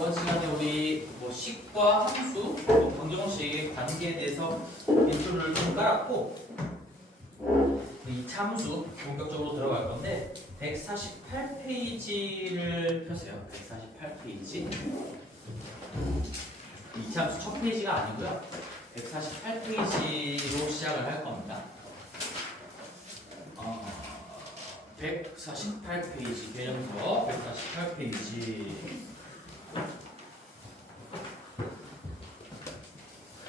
이번 시간에 우리 식과 함수, 방정식의 관계에 대해서 기초를 좀 깔았고 이 참수 본격적으로 들어갈 건데 148페이지를 펴세요. 148페이지. 이 참수 첫 페이지가 아니고요. 148페이지로 시작을 할 겁니다. 148페이지 개념서 148페이지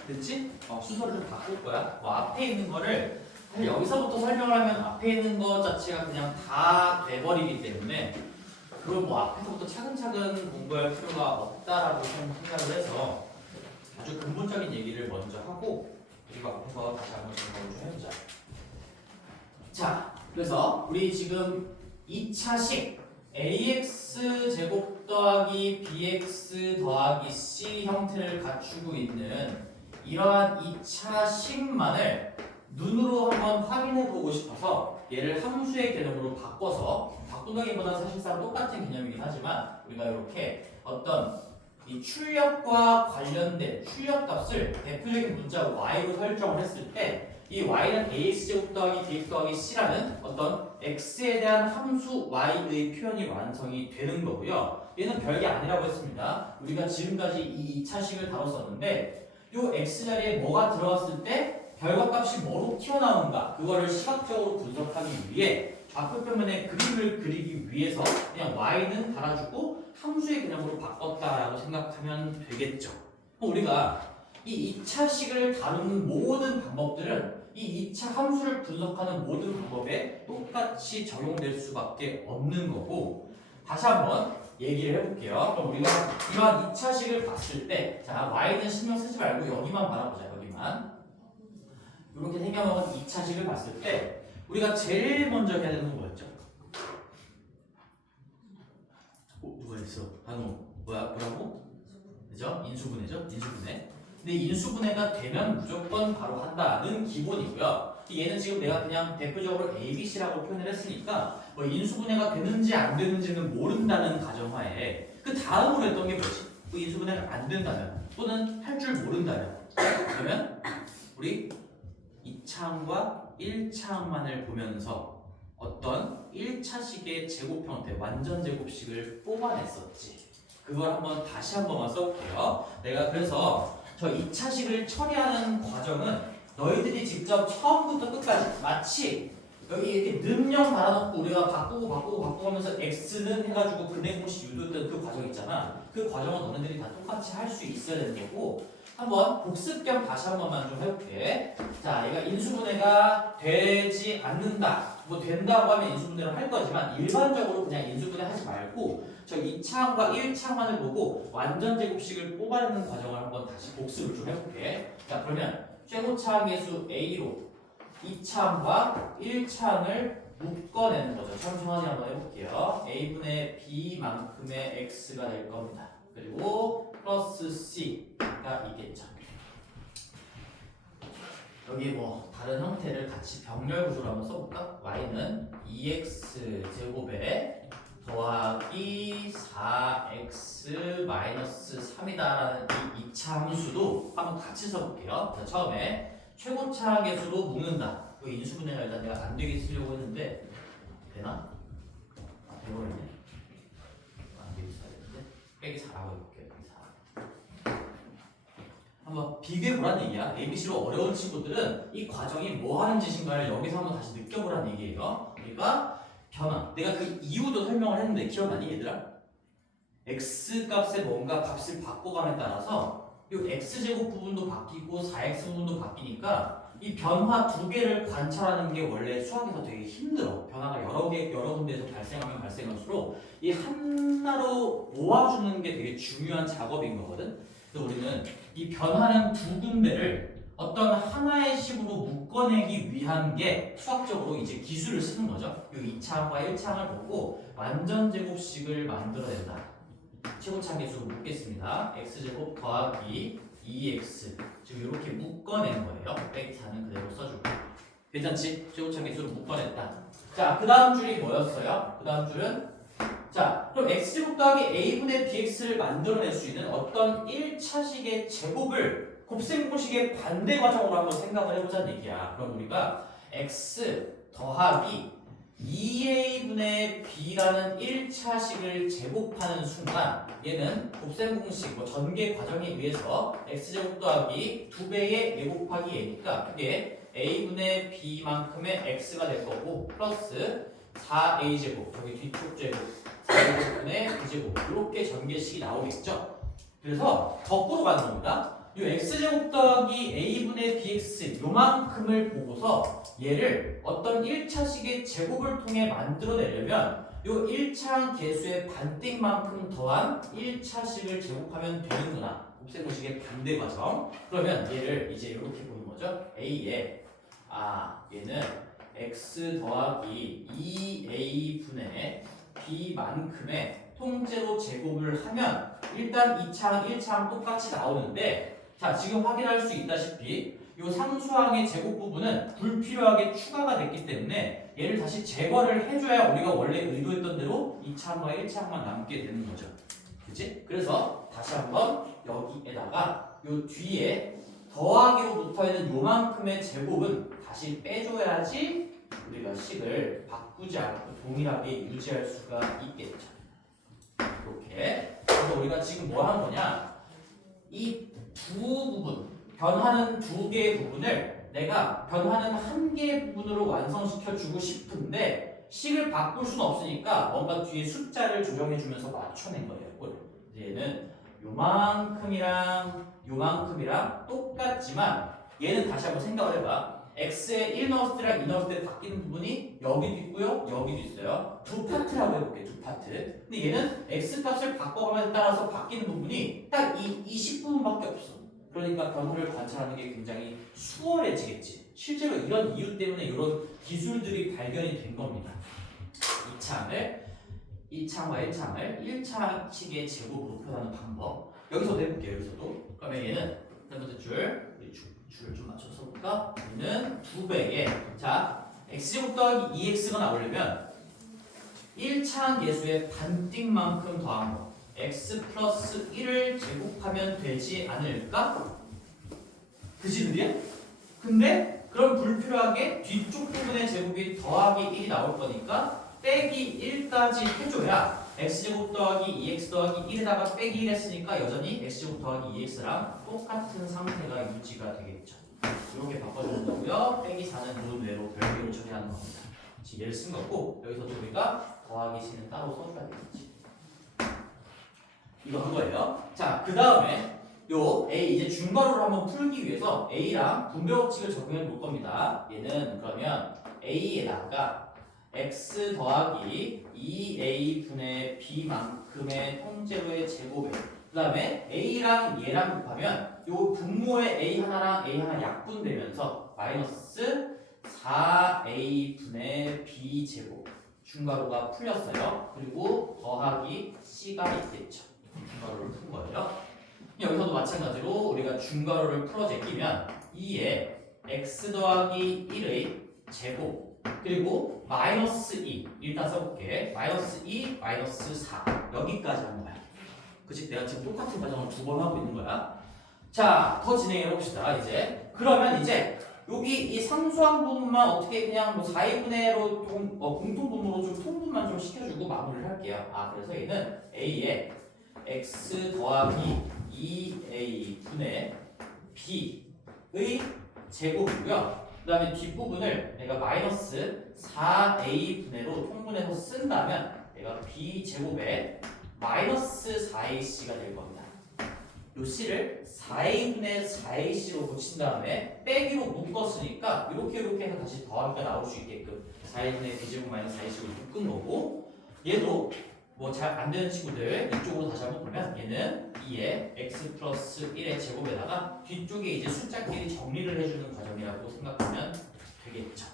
됐지? 순서를 좀 바꿀 거야. 앞에 있는 거를 여기서부터 설명을 하면 앞에 있는 거 자체가 그냥 다 돼버리기 때문에 그걸 앞에서부터 차근차근 공부할 필요가 없다라고 생각을 해서 아주 근본적인 얘기를 먼저 하고 그리고 앞에서 다시 한번 정리를 좀 해보자. 자, 그래서 우리 지금 2차식 ax 제곱 더하기 bx 더하기 c 형태를 갖추고 있는 이러한 2차식만을 눈으로 한번 확인해 보고 싶어서 얘를 함수의 개념으로 바꾼다기보다는 사실상 똑같은 개념이긴 하지만 우리가 이렇게 어떤 이 출력과 관련된 출력값을 대표적인 문자 y로 설정을 했을 때 이 y는 ax제곱 더하기 bx 더하기 c라는 어떤 x에 대한 함수 y의 표현이 완성이 되는 거고요. 얘는 별게 아니라고 했습니다. 우리가 지금까지 이 2차식을 다뤘었는데 이 x 자리에 뭐가 들어갔을 때 결과값이 뭐로 튀어나오는가 그거를 시각적으로 분석하기 위해 좌표표면에 그림을 그리기 위해서 그냥 y는 달아주고 함수의 개념으로 바꿨다라고 생각하면 되겠죠. 우리가 이 2차식을 다루는 모든 방법들은 이 2차 함수를 분석하는 모든 방법에 똑같이 적용될 수밖에 없는 거고 다시 한번 얘기를 해볼게요. 그럼 우리가 이러한 2차식을 봤을 때 자, y는 신경 쓰지 말고 여기만 바라보자. 여기만 이렇게 생겨먹은 2차식을 봤을 때 우리가 제일 먼저 해야 되는 건 뭐였죠? 누가 했어? 단호 뭐라고? 그죠? 인수분해죠? 인수분해. 근데 인수분해가 되면 무조건 바로 한다는 기본이고요. 얘는 지금 내가 그냥 대표적으로 A, B, C라고 표현을 했으니까 뭐 인수분해가 되는지 안 되는지는 모른다는 가정하에 그 다음으로 했던 게 뭐지? 그 인수분해가 안 된다면 또는 할 줄 모른다면 그러면 우리 2차항과 1차항만을 보면서 어떤 1차식의 제곱 형태, 완전 제곱식을 뽑아냈었지. 그걸 다시 한번 써볼게요. 내가 그래서 저 2차식을 처리하는 과정은 너희들이 직접 처음부터 끝까지 마치 여기 이렇게 는영 달아놓고 우리가 바꾸고 하면서 x는 해가지고 근해공식 유도했던 그 과정 있잖아. 그 과정은 너네들이 다 똑같이 할 수 있어야 되는 거고 한번 복습 겸 다시 한 번만 좀 해볼게. 자, 얘가 인수분해가 되지 않는다. 뭐 된다고 하면 인수분해를 할 거지만 일반적으로 그냥 인수분해 하지 말고 저 2차항과 1차항만을 보고 완전 제곱식을 뽑아내는 과정을 한번 다시 복습을 좀 해볼게. 자, 그러면 최고차항계수 a로 2차항과 1차항을 묶어내는 거죠. 천천히 한번 해볼게요. a분의 b만큼의 x가 될 겁니다. 그리고 플러스 c가 있겠죠. 여기 다른 형태를 같이 병렬 구조로 한번 써볼까? y는 2x 제곱에 더하기 4x 마이너스 3이다라는 이 2차 함수도 한번 같이 써볼게요. 자, 처음에 최고차 계수로 묶는다. 그 인수분해가 일단 내가 안 되게 쓰려고 했는데 되나? 되버렸네. 안 되게 써야 되는데 빼기 4라고 해볼게요. 빼기 4. 한번 비교해보라는 얘기야. ABC로 어려운 친구들은 이 과정이 뭐 하는 짓인가를 여기서 한번 다시 느껴보라는 얘기예요. 그러니까 변화. 내가 그 이유도 설명을 했는데 기억나니 얘들아? x 값에 뭔가 값을 바꿔감에 따라서 이 x제곱 부분도 바뀌고 4x 부분도 바뀌니까 이 변화 두 개를 관찰하는 게 원래 수학에서 되게 힘들어. 변화가 여러 군데에서 발생하면 발생할수록 이 하나로 모아주는 게 되게 중요한 작업인 거거든. 그래서 우리는 이 변하는 두 군데를 어떤 하나의 식으로 묶어내기 위한 게 수학적으로 이제 기술을 쓰는 거죠. 이 2차항과 1차항을 보고 완전 제곱식을 만들어낸다. 최고차 계수로 묶겠습니다. x제곱 더하기 2x 지금 이렇게 묶어낸 거예요. 빼기 4는 그대로 써주고 괜찮지? 최고차 계수로 묶어냈다. 자, 그 다음 줄이 뭐였어요? 그 다음 줄은 자, 그럼 x제곱 더하기 a분의 bx를 만들어낼 수 있는 어떤 1차식의 제곱을 곱셈공식의 반대 과정으로 한번 생각을 해보자는 얘기야. 그럼 우리가 x 더하기 2a분의 b라는 1차식을 제곱하는 순간 얘는 곱셈공식, 전개 과정에 의해서 x제곱 더하기 2배의 a 곱하기 a니까 그게 a분의 b만큼의 x가 될 거고 플러스 4a제곱, 여기 뒤쪽 제곱 4a분의 b제곱 이렇게 전개식이 나오겠죠. 그래서 거꾸로 가는 겁니다. 이 x제곱 더하기 a분의 bx 요만큼을 보고서 얘를 어떤 1차식의 제곱을 통해 만들어내려면 요 1차항 계수의 반띵만큼 더한 1차식을 제곱하면 되는구나. 곱셈공식의 반대 과정. 그러면 얘를 이제 이렇게 보는 거죠. a에 얘는 x 더하기 2a분의 b만큼의 통째로 제곱을 하면 일단 2차항, 1차항 똑같이 나오는데 자, 지금 확인할 수 있다시피 이 상수항의 제곱 부분은 불필요하게 추가가 됐기 때문에 얘를 다시 제거를 해줘야 우리가 원래 의도했던 대로 2차항과 1차항만 남게 되는 거죠. 그치? 그래서 다시 한번 여기에다가 요 뒤에 더하기로 붙어있는 요만큼의 제곱은 다시 빼줘야지 우리가 식을 바꾸지 않고 동일하게 유지할 수가 있겠죠. 이렇게. 그래서 우리가 지금 뭐 한 거냐? 이 두 부분, 변하는 두 개의 부분을 내가 변하는 한 개의 부분으로 완성시켜 주고 싶은데 식을 바꿀 수는 없으니까 뭔가 뒤에 숫자를 조정해 주면서 맞춰낸 거예요. 얘는 요만큼이랑 요만큼이랑 똑같지만 얘는 다시 한번 생각을 해봐. x에 1 넣었을 때랑 2 넣었을 때 바뀌는 부분이 여기도 있고요, 여기도 있어요. 두 파트라고 해볼게요, 두 파트. 근데 얘는 x 값을 바꿔가면서 따라서 바뀌는 부분이 딱 이 10부분밖에 없어. 그러니까 변화를 관찰하는 게 굉장히 수월해지겠지. 실제로 이런 이유 때문에 이런 기술들이 발견이 된 겁니다. 2차항과 1차항을 1차식의 제곱으로 표현하는 방법. 여기서도 해볼게요, 여기서도. 그러면 얘는 첫 번째 줄 좀 맞춰서 볼까? 얘는 2배의 자 x제곱 더하기 2x가 나오려면 1차항 계수의 반띵만큼 더한 거 x 플러스 1을 제곱하면 되지 않을까? 그지 그게? 근데 그럼 불필요하게 뒤쪽 부분의 제곱이 더하기 1이 나올 거니까 빼기 1까지 해줘야 x제곱 더하기 2x 더하기 1에다가 빼기 1 했으니까 여전히 x제곱 더하기 2x랑 똑같은 상태가 유지가 되겠죠. 이렇게 바꿔주는 거고요. 빼기 4는 그 외로 별개로 처리하는 겁니다. 지금 얘를 쓴 거고 여기서도 우리가 더하기 c는 따로 써줘야 되겠지. 이거 그거예요. 자, 그 다음에 요 A 이제 중괄호를 한번 풀기 위해서 A랑 분배 법칙을 적용해 볼 겁니다. 얘는 그러면 A에다가 x 더하기 2a분의 b만큼의 통째로의 제곱에 그 다음에 a랑 얘랑 곱하면 요 분모의 a 하나랑 a 하나 약분되면서 마이너스 4a분의 b제곱 중괄호가 풀렸어요. 그리고 더하기 c가 있겠죠. 중괄호를 푼 거예요. 여기서도 마찬가지로 우리가 중괄호를 풀어 제끼면 2에 x 더하기 1의 제곱 그리고 마이너스 2 일단 써볼게. 마이너스 2 마이너스 4 여기까지 한 거야. 그치? 내가 지금 똑같은 과정을 두 번 하고 있는 거야. 자, 더 진행해 봅시다. 이제 그러면 이제 여기 이 상수항 부분만 어떻게 그냥 뭐 4분의 1로 공통 분모로 좀 통분만 좀 시켜주고 마무리를 할게요. 그래서 얘는 a에 x 더하기 2a분의 b의 제곱이고요. 그 다음에 뒷부분을 내가 마이너스 4a분의로 통분해서 쓴다면 내가 b제곱에 마이너스 4ac가 될 겁니다. 요 c를 4a분의 4ac로 붙인 다음에 빼기로 묶었으니까 이렇게 해서 다시 더하기가 나올 수 있게끔 4a분의 b제곱 마이너스 4ac로 묶은 거고 얘도 뭐 잘 안 되는 친구들 이쪽으로 다시 한번 보면 얘는 2에 x 플러스 1의 제곱에다가 뒤쪽에 이제 숫자끼리 정리를 해주는 과정이라고 생각하면 되겠죠.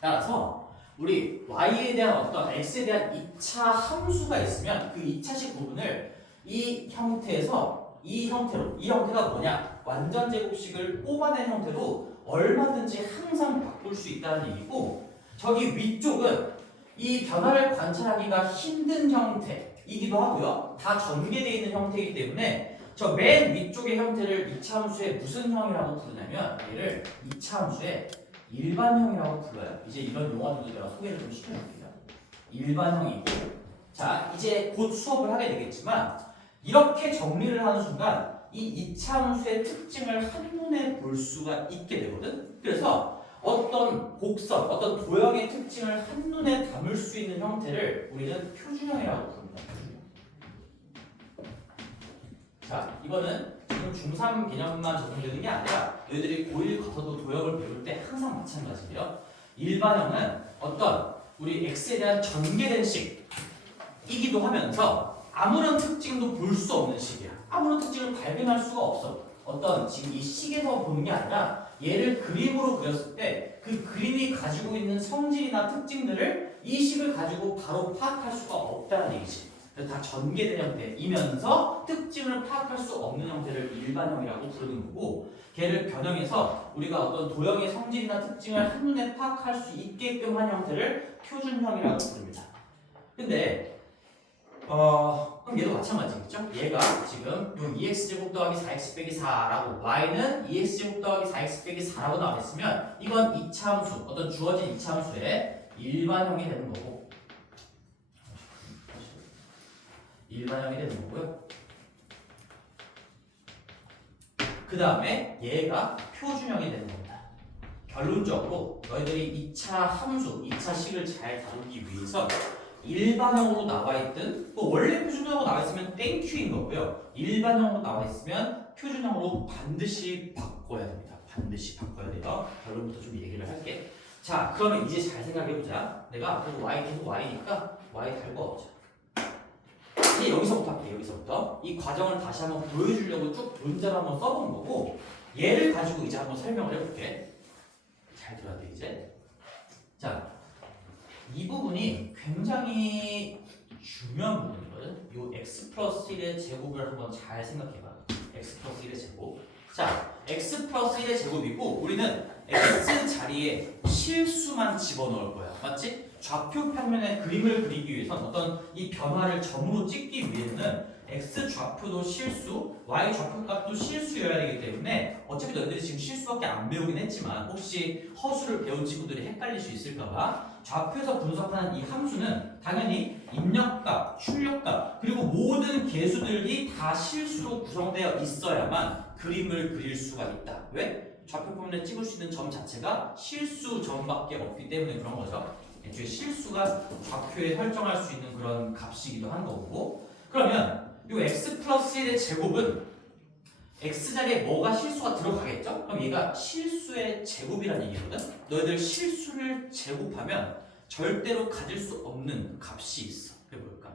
따라서 우리 y에 대한 어떤 x에 대한 2차 함수가 있으면 그 2차식 부분을 이 형태에서 이 형태가 뭐냐? 완전 제곱식을 뽑아낸 형태로 얼마든지 항상 바꿀 수 있다는 얘기고 저기 위쪽은 이 변화를 관찰하기가 힘든 형태이기도 하고요. 다 전개되어 있는 형태이기 때문에 저 맨 위쪽의 형태를 이차함수의 무슨 형이라고 부르냐면 얘를 이차함수의 일반형이라고 불러요. 이제 이런 용어들도 제가 소개를 좀 시켜줄게요. 일반형이고, 자 이제 곧 수업을 하게 되겠지만 이렇게 정리를 하는 순간 이 이차함수의 특징을 한눈에 볼 수가 있게 되거든. 그래서 어떤 곡선, 어떤 도형의 특징을 한눈에 담을 수 있는 형태를 우리는 표준형이라고 부릅니다. 자, 이거는 지금 중3 개념만 적용되는 게 아니라 너희들이 고1 가서도 도형을 배울 때 항상 마찬가지예요. 일반형은 어떤 우리 x에 대한 전개된 식이기도 하면서 아무런 특징도 볼 수 없는 식이야. 아무런 특징을 발견할 수가 없어. 어떤 지금 이 식에서 보는 게 아니라 얘를 그림으로 그렸을 때 그 그림이 가지고 있는 성질이나 특징들을 이 식을 가지고 바로 파악할 수가 없다는 얘기지. 다 전개된 형태이면서 특징을 파악할 수 없는 형태를 일반형이라고 부르는 거고, 걔를 변형해서 우리가 어떤 도형의 성질이나 특징을 한눈에 파악할 수 있게끔 한 형태를 표준형이라고 부릅니다. 근데 그럼 얘도 마찬가지겠죠? 얘가 지금 요 2x제곱 더하기 4x 빼기 4라고 y는 2x제곱 더하기 4x 빼기 4라고 나와있으면 이건 이차함수, 어떤 주어진 이차함수의 일반형이 되는 거고, 일반형이 되는 거고요. 그 다음에 얘가 표준형이 되는 겁니다. 결론적으로 너희들이 2차 함수, 2차 식을 잘 다루기 위해서 일반형으로 나와있든 원래 표준형으로 나와있으면 땡큐인 거고요. 일반형으로 나와있으면 표준형으로 반드시 바꿔야 됩니다. 반드시 바꿔야 돼요. 결론부터 좀 얘기를 할게. 자, 그러면 이제 잘 생각해보자. 내가 앞으로 y 계속 y니까 y 달고 오자. 이제 여기서부터 할게. 여기서부터 이 과정을 다시 한번 보여주려고 쭉 문자를 한번 써본 거고, 얘를 가지고 이제 한번 설명을 해볼게. 잘 들어야 돼 이제. 자, 이 부분이 굉장히 중요한 부분이거든. 요 x 플러스 1의 제곱을 한번 잘 생각해봐. x 플러스 1의 제곱. 자, x 플러스 1의 제곱이고 우리는 x 자리에 실수만 집어넣을 거야. 맞지? 좌표 평면의 그림을 그리기 위해선 어떤 이 변화를 점으로 찍기 위해서는 x 좌표도 실수, y 좌표 값도 실수여야 되기 때문에 어차피 너희들이 지금 실수밖에 안 배우긴 했지만 혹시 허수를 배운 친구들이 헷갈릴 수 있을까봐 좌표에서 분석하는 이 함수는 당연히 입력값, 출력값 그리고 모든 계수들이 다 실수로 구성되어 있어야만 그림을 그릴 수가 있다. 왜? 좌표 평면에 찍을 수 있는 점 자체가 실수 점밖에 없기 때문에 그런 거죠. 애초에 실수가 좌표에 설정할 수 있는 그런 값이기도 한 거고, 그러면 이 x 플러스 1의 제곱은 x 자리에 뭐가 실수가 들어가겠죠? 그럼 얘가 실수의 제곱이라는 얘기거든? 너희들 실수를 제곱하면 절대로 가질 수 없는 값이 있어. 그게 뭘까?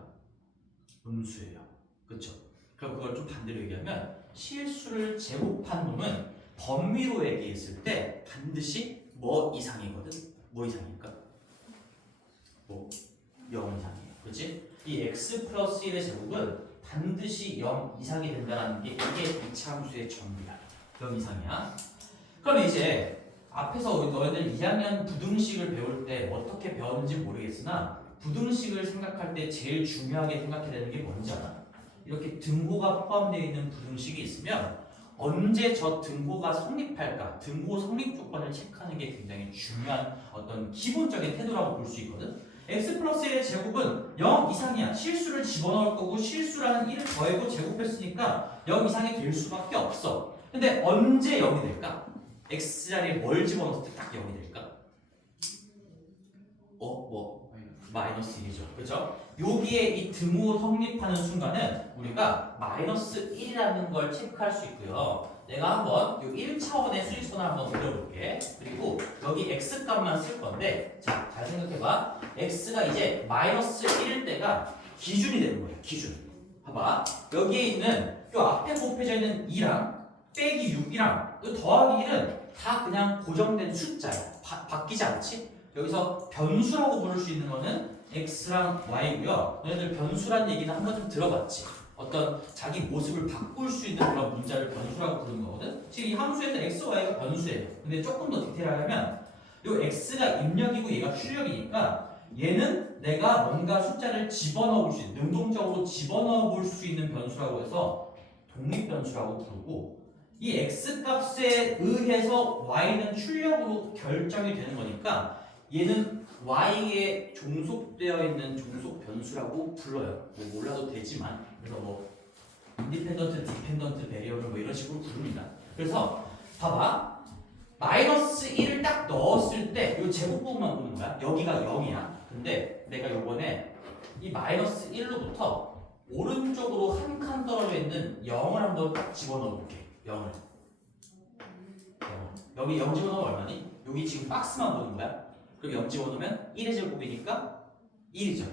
음수예요. 그쵸? 그럼 그걸 좀 반대로 얘기하면 실수를 제곱한 놈은 범위로 얘기했을 때 반드시 뭐 이상이거든? 뭐 이상일까? 뭐 0 이상이에요. 그치? 이 x 플러스 1의 제곱은 반드시 0 이상이 된다는 게 이게 이차함수의 정비야. 0 이상이야. 그럼 이제 앞에서 너희들 2학년 부등식을 배울 때 어떻게 배웠는지 모르겠으나 부등식을 생각할 때 제일 중요하게 생각해야 되는 게 뭔지 알아? 이렇게 등호가 포함되어 있는 부등식이 있으면 언제 저 등호가 성립할까? 등호 성립 조건을 체크하는 게 굉장히 중요한 어떤 기본적인 태도라고 볼 수 있거든. x 플러스 1의 제곱은 0 이상이야. 실수를 집어넣을 거고 실수라는 1을 더해고 제곱했으니까 0 이상이 될 수밖에 없어. 근데 언제 0이 될까? x 자리에 뭘 집어넣었을 때 딱 0이 될까? 마이너스 1이죠. 그죠? 여기에 이 등호 성립하는 순간은 우리가 마이너스 1이라는 걸 체크할 수 있고요. 내가 한번 이 1차원의 수직선을 한번 그려볼게. 그리고 여기 x 값만 쓸 건데, 자, 잘 생각해봐. x가 이제 마이너스 1일 때가 기준이 되는 거예요. 기준. 봐봐. 여기에 있는 요 앞에 곱해져 있는 2랑 빼기 6이랑 더하기 1은 다 그냥 고정된 숫자야. 바뀌지 않지? 여기서 변수라고 부를 수 있는 거는 x랑 y고요. 너희들 변수란 얘기는 한 번쯤 들어봤지? 어떤 자기 모습을 바꿀 수 있는 그런 문자를 변수라고 부르는 거거든. 지금 이 함수에서 x, y가 변수예요. 근데 조금 더 디테일하려면 요 x가 입력이고 얘가 출력이니까 얘는 내가 뭔가 숫자를 집어넣을 수 있는, 능동적으로 집어넣어 볼 수 있는 변수라고 해서 독립변수라고 부르고, 이 x값에 의해서 y는 출력으로 결정이 되는 거니까 얘는 y에 종속되어 있는 종속 변수라고 불러요. 뭐 몰라도 되지만, 그래서 뭐 인디펜던트, 디펜던트 베리어블 뭐 이런 식으로 부릅니다. 그래서 봐봐, 마이너스 1을 딱 넣었을 때 이 제곱 부분만 보는 거야. 여기가 0이야. 근데 내가 요번에 이 마이너스 1로부터 오른쪽으로 한 칸 떨어져 있는 0을 한번 딱 집어넣어 볼게. 0을. 여기 0 집어넣으면 얼마니? 여기 지금 박스만 보는 거야. 그럼 0 집어넣으면 1의 제곱이니까 1이죠.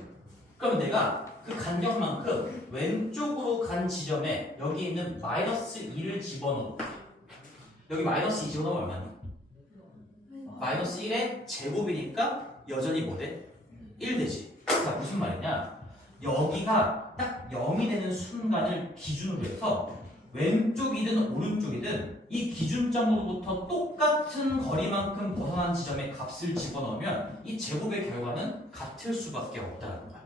그러면 내가 그 간격만큼 왼쪽으로 간 지점에 여기 있는 마이너스 2를 집어넣을게. 여기 마이너스 2 집어넣으면 얼마니? 마이너스 1의 제곱이니까 여전히 뭐 돼? 1 되지. 자, 무슨 말이냐? 여기가 딱 0이 되는 순간을 기준으로 해서 왼쪽이든 오른쪽이든 이 기준점으로부터 똑같은 거리만큼 벗어난 지점에 값을 집어넣으면 이 제곱의 결과는 같을 수밖에 없다는 거야.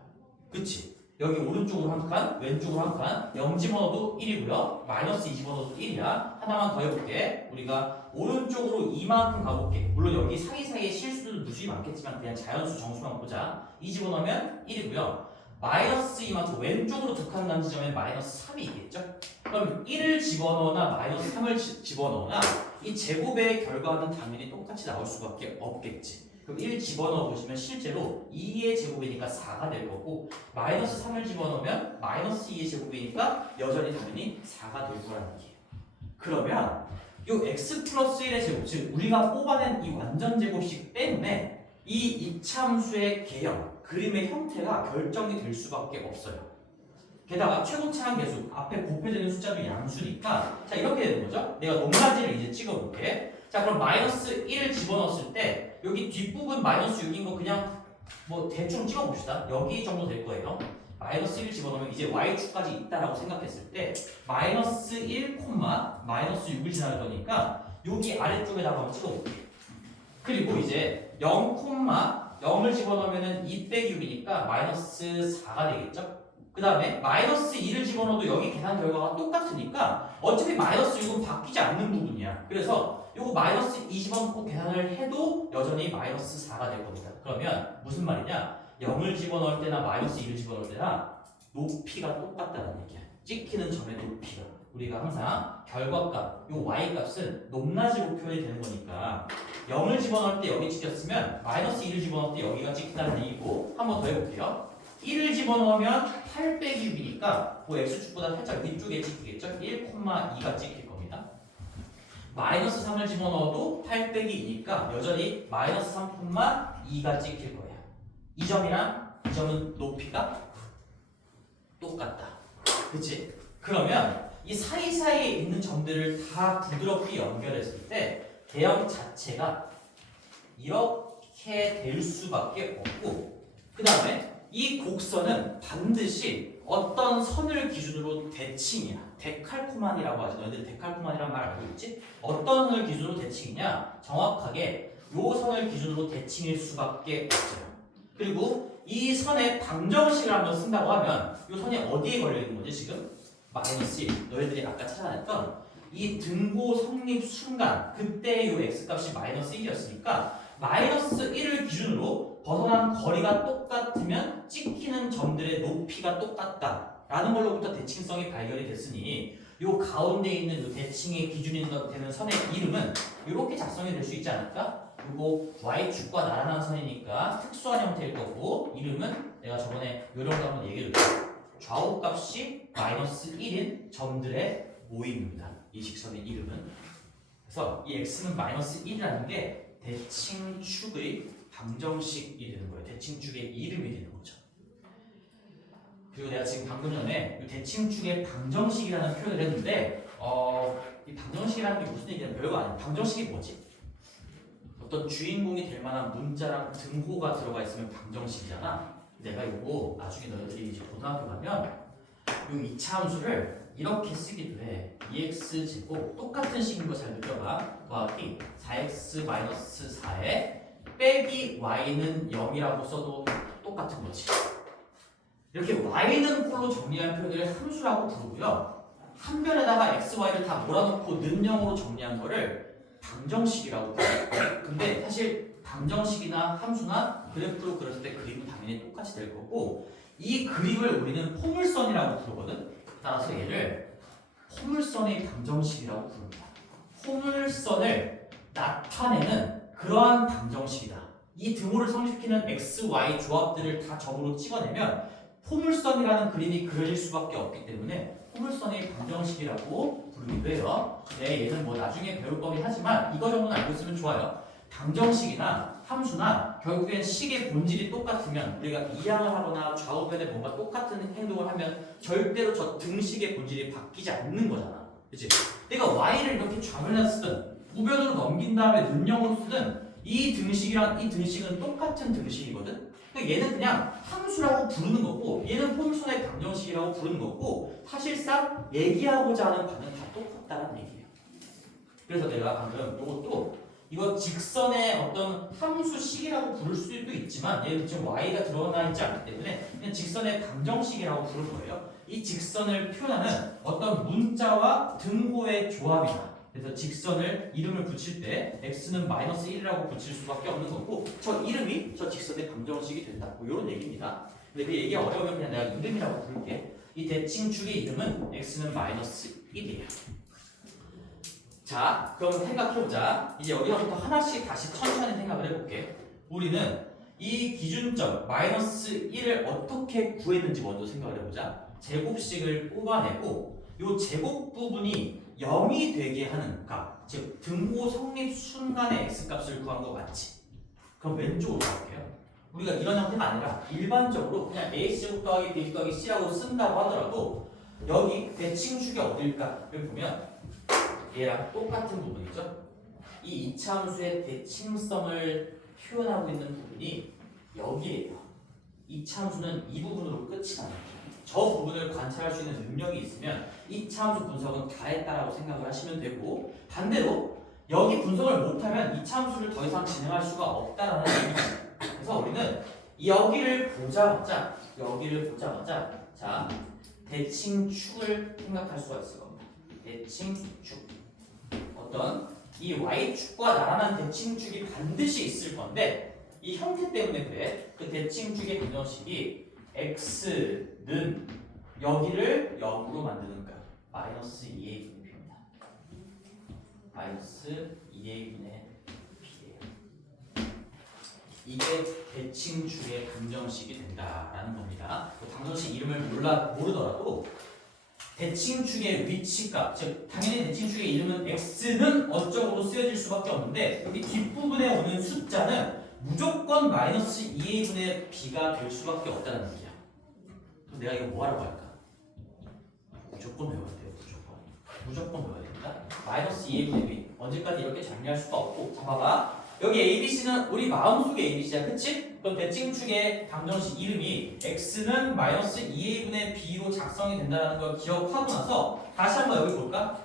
그치? 여기 오른쪽으로 한 칸, 왼쪽으로 한 칸, 0 집어넣어도 1이고요. 마이너스 2 집어넣어도 1이야. 하나만 더 해볼게. 우리가 오른쪽으로 이만큼 가볼게. 물론 여기 사이사이에 실수도 무수히 많겠지만 그냥 자연수 정수만 보자. 2 집어넣으면 1이고요. 마이너스 이만큼 왼쪽으로 두 칸 난 지점에 마이너스 3이 있겠죠? 그럼 1을 집어넣거나 마이너스 3을 집어넣거나 이 제곱의 결과는 당연히 똑같이 나올 수밖에 없겠지. 그럼 1 집어넣어 보시면 실제로 2의 제곱이니까 4가 될 거고, 마이너스 3을 집어넣으면 마이너스 2의 제곱이니까 여전히 당연히 4가 될 거라는 얘기예요. 그러면 이 x 플러스 1의 제곱, 즉 우리가 뽑아낸 이 완전 제곱식 때문에 이 이차함수의 개형, 그림의 형태가 결정이 될 수밖에 없어요. 게다가 최고차항 계수, 앞에 곱해지는 숫자도 양수니까, 자 이렇게 되는 거죠. 내가 높낮이를 이제 찍어볼게. 자 그럼 마이너스 1을 집어넣었을 때 여기 뒷부분 마이너스 6인 거 그냥 뭐 대충 찍어봅시다. 여기 정도 될 거예요. 마이너스 1을 집어넣으면 이제 y축까지 있다라고 생각했을 때 마이너스 1, 마이너스 6을 지나갈 거니까 여기 아래쪽에다가 한번 찍어볼게. 그리고 이제 0, 0을 집어넣으면 2 빼기 6이니까 마이너스 4가 되겠죠? 그 다음에 마이너스 2를 집어넣어도 여기 계산 결과가 똑같으니까 어차피 마이너스 6은 바뀌지 않는 부분이야. 그래서 요거 마이너스 2 집어넣고 계산을 해도 여전히 마이너스 4가 될 겁니다. 그러면 무슨 말이냐? 0을 집어넣을 때나 마이너스 2를 집어넣을 때나 높이가 똑같다는 얘기야. 찍히는 점의 높이가. 우리가 항상 결과값, 요 y값은 높낮이로 표현이 되는 거니까 0을 집어넣을 때 여기 찍혔으면 마이너스 2를 집어넣을 때 여기가 찍힌다는 얘기고, 한 번 더 해볼게요. 1을 집어넣으면 8 빼기 6이니까 그 x축보다 살짝 위쪽에 찍히겠죠? 1,2가 찍힐 겁니다. 마이너스 3을 집어넣어도 8 빼기 2니까 여전히 마이너스 3,2가 찍힐 거예요. 이 점이랑 이 점은 높이가 똑같다. 그치? 그러면 이 사이사이에 있는 점들을 다 부드럽게 연결했을 때 대형 자체가 이렇게 될 수밖에 없고, 그 다음에 이 곡선은 반드시 어떤 선을 기준으로 대칭이야. 데칼코만이라고 하지. 너희들 데칼코만이란 말 알고 있지? 어떤 선을 기준으로 대칭이냐? 정확하게 요 선을 기준으로 대칭일 수밖에 없어요. 그리고 이 선의 방정식을 한번 쓴다고 하면 이 선이 어디에 걸려 있는 거지 지금? 마이너스 1. 너희들이 아까 찾아냈던 이 등고 성립 순간 그때 이 x값이 마이너스 1이었으니까 마이너스 1을 기준으로 벗어난 거리가 똑같으면 찍히는 점들의 높이가 똑같다라는 걸로부터 대칭성이 발견이 됐으니 이 가운데 있는 이 대칭의 기준이 되는 선의 이름은 이렇게 작성이 될 수 있지 않을까? 이거 y축과 나란한 선이니까 특수한 형태일 거고, 이름은 내가 저번에 요령도 한번 얘기해줬죠. 좌우값이 마이너스 1인 점들의 모임입니다. 이 직선의 이름은. 그래서 이 x는 마이너스 1이라는 게 대칭축의 방정식이 되는 거예요. 대칭축의 이름이 되는 거죠. 그리고 내가 지금 방금 전에 이 대칭축의 방정식이라는 표현을 했는데 이 방정식이라는 게 무슨 얘기냐면 별거 아니에요. 방정식이 뭐지? 어떤 주인공이 될 만한 문자랑 등호가 들어가 있으면 방정식이잖아. 내가 이거 나중에 너희들이 이제 고등학교 가면 이 2차 함수를 이렇게 쓰기도 해. 2x 제곱 똑같은 식인 거 잘 느껴봐. 더하기 4x-4에 빼기 y는 0이라고 써도 똑같은 거지. 이렇게 y는 꼴로 정리한 표현을 함수라고 부르고요. 한 변에다가 x, y를 다 몰아넣고 는 0으로 정리한 거를 방정식이라고 불러요. 근데 사실 방정식이나 함수나 그래프로 그렸을 때 그림은 당연히 똑같이 될 거고 이 그림을 우리는 포물선이라고 부르거든. 따라서 얘를 포물선의 방정식이라고 부릅니다. 포물선을 나타내는 그러한 방정식이다. 이 등호를 성립시키는 x, y 조합들을 다 점으로 찍어내면 포물선이라는 그림이 그려질 수밖에 없기 때문에 포물선의 방정식이라고 부르기도 해요. 네, 얘는 뭐 나중에 배울 거긴 하지만 이거 정도는 알고 있으면 좋아요. 방정식이나 함수나 결국엔 식의 본질이 똑같으면 우리가 이항을 하거나 좌우변에 뭔가 똑같은 행동을 하면 절대로 저 등식의 본질이 바뀌지 않는 거잖아. 그치? 내가 y를 이렇게 좌변에 쓰든 우변으로 넘긴 다음에 는형으로 쓰든 이 등식이랑 이 등식은 똑같은 등식이거든? 그러니까 얘는 그냥 함수라고 부르는 거고 얘는 포물선의 방정식이라고 부르는 거고 사실상 얘기하고자 하는 바는 다 똑같다는 얘기예요. 그래서 내가 방금 이것도 이거 직선의 어떤 함수식이라고 부를 수도 있지만 얘는 지금 y가 드러나 있지 않기 때문에 그냥 직선의 방정식이라고 부를 거예요. 이 직선을 표현하는 어떤 문자와 등호의 조합이다. 그래서 직선을 이름을 붙일 때 x는 -1이라고 붙일 수밖에 없는 거고 저 이름이 저 직선의 방정식이 된다. 뭐 이런 얘기입니다. 근데 그 얘기가 어려우면 그냥 내가 이름이라고 부를게. 이 대칭축의 이름은 x는 -1이에요. 자, 그럼 생각해보자. 이제 여기서부터 하나씩 다시 천천히 생각을 해볼게. 우리는 이 기준점 -1을 어떻게 구했는지 먼저 생각을 해보자. 제곱식을 뽑아내고 이 제곱 부분이 0이 되게 하는 값, 즉 등호 성립 순간의 x값을 구한 거 맞지? 그럼 왼쪽으로 갈게요. 우리가 이런 형태가 아니라 일반적으로 그냥 ax 더하기 b 더하기 c라고 쓴다고 하더라도 여기 대칭축이 어딜까를 보면 얘랑 똑같은 부분이죠. 이 이차함수의 대칭성을 표현하고 있는 부분이 여기에요. 이차함수는 이 부분으로 끝이 나는 거죠. 저 부분을 관찰할 수 있는 능력이 있으면 이차함수 분석은 다 했다라고 생각을 하시면 되고 반대로 여기 분석을 못하면 이차함수를 더 이상 진행할 수가 없다라는 얘기입니다. 그래서 우리는 여기를 보자마자 자 대칭축을 생각할 수가 있을 겁니다. 대칭축 어떤 이 y축과 나란한 대칭축이 반드시 있을 건데 이 형태 때문에 그래. 그 대칭축의 방정식이 x는 여기를 0으로 만드는 값 -2a 분의 b입니다. -2a 분의 b예요. 이게 대칭축의 방정식이 된다라는 겁니다. 그 방정식 이름을 모르더라도 대칭축의 위치값, 즉 당연히 대칭축의 이름은 x는 어쩌고로 쓰여질 수밖에 없는데 여기 뒷부분에 오는 숫자는 무조건 -2a 분의 b가 될 수밖에 없다는 얘기야. 그럼 내가 이거 뭐 하라고 할까? 무조건 외워야 돼요. 무조건 외워야 됩니다. -2a 분의 b 언제까지 이렇게 정리할 수가 없고 자 봐봐. 여기 ABC는 우리 마음속에 ABC야. 그치? 그럼 대칭축의 방정식 이름이 x는 -2a 분의 b로 작성이 된다는 걸 기억하고 나서 다시 한번 여기 볼까?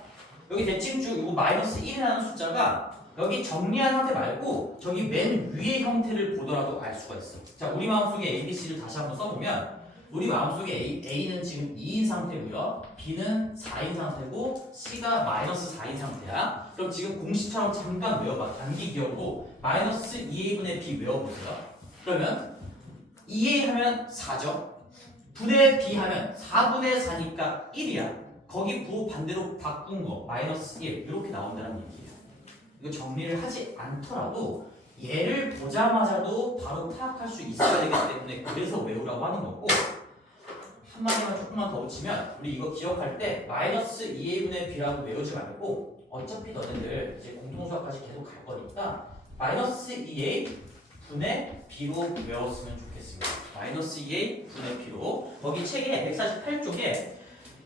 여기 대칭축 이거 -1이라는 숫자가 여기 정리한 형태 말고 저기 맨 위의 형태를 보더라도 알 수가 있어. 자, 우리 마음속에 ABC를 다시 한번 써보면 우리 마음속에 A는 지금 2인 상태고요. B는 4인 상태고 C가 -4인 상태야. 그럼 지금 공식처럼 잠깐 외워봐. 단기 기억으로 -2a 분의 b 외워보세요. 그러면 2a 하면 4죠. 분의 b 하면 4분의 4니까 1이야. 거기 부호 반대로 바꾼 거 -1 이렇게 나온다는 얘기예요. 이거 정리를 하지 않더라도 얘를 보자마자도 바로 파악할 수 있어야 되기 때문에 그래서 외우라고 하는 거고 한마디만 조금만 더 붙이면 우리 이거 기억할 때 -2a 분의 b라고 외우지 말고 어차피 너네들 이제 공통수학까지 계속 갈 거니까 -2a 분의 b로 외웠으면 좋겠습니다. -2a 분의 b로 거기 책에 148쪽에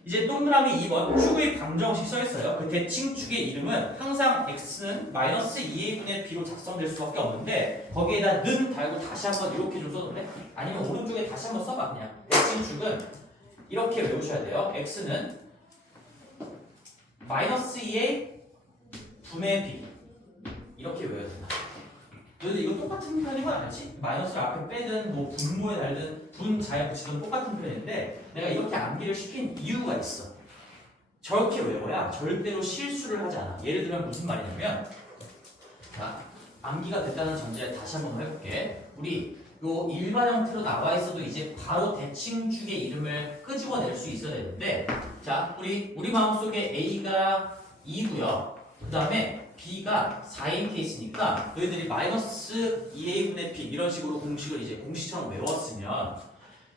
이제 동그라미 2번 축의 방정식 써있어요. 그 대칭축의 이름은 항상 x는 -2a 분의 b로 작성될 수밖에 없는데 거기에다 는 달고 다시 한번 이렇게 좀 써줄래? 아니면 오른쪽에 다시 한번 써봐. 그냥 대칭축은 이렇게 외우셔야 돼요. x는 -2a 분의 b 이렇게 외워야 된다. 너희들 이거 똑같은 편인 건 알지? 마이너스를 앞에 빼든 뭐 분모에 달든 분자에 붙이든 똑같은 편인데 내가 이렇게 암기를 시킨 이유가 있어. 저렇게 외워야 절대로 실수를 하지 않아. 예를 들면 무슨 말이냐면 자, 암기가 됐다는 전제에 다시 한번 해볼게. 우리 요 일반 형태로 나와 있어도 이제 바로 대칭축의 이름을 끄집어낼 수 있어야 되는데 자, 우리 마음속에 A가 2고요. 그 다음에 B가 4인 케이스니까 너희들이 마이너스 2A분의 B 이런 식으로 공식을 이제 공식처럼 외웠으면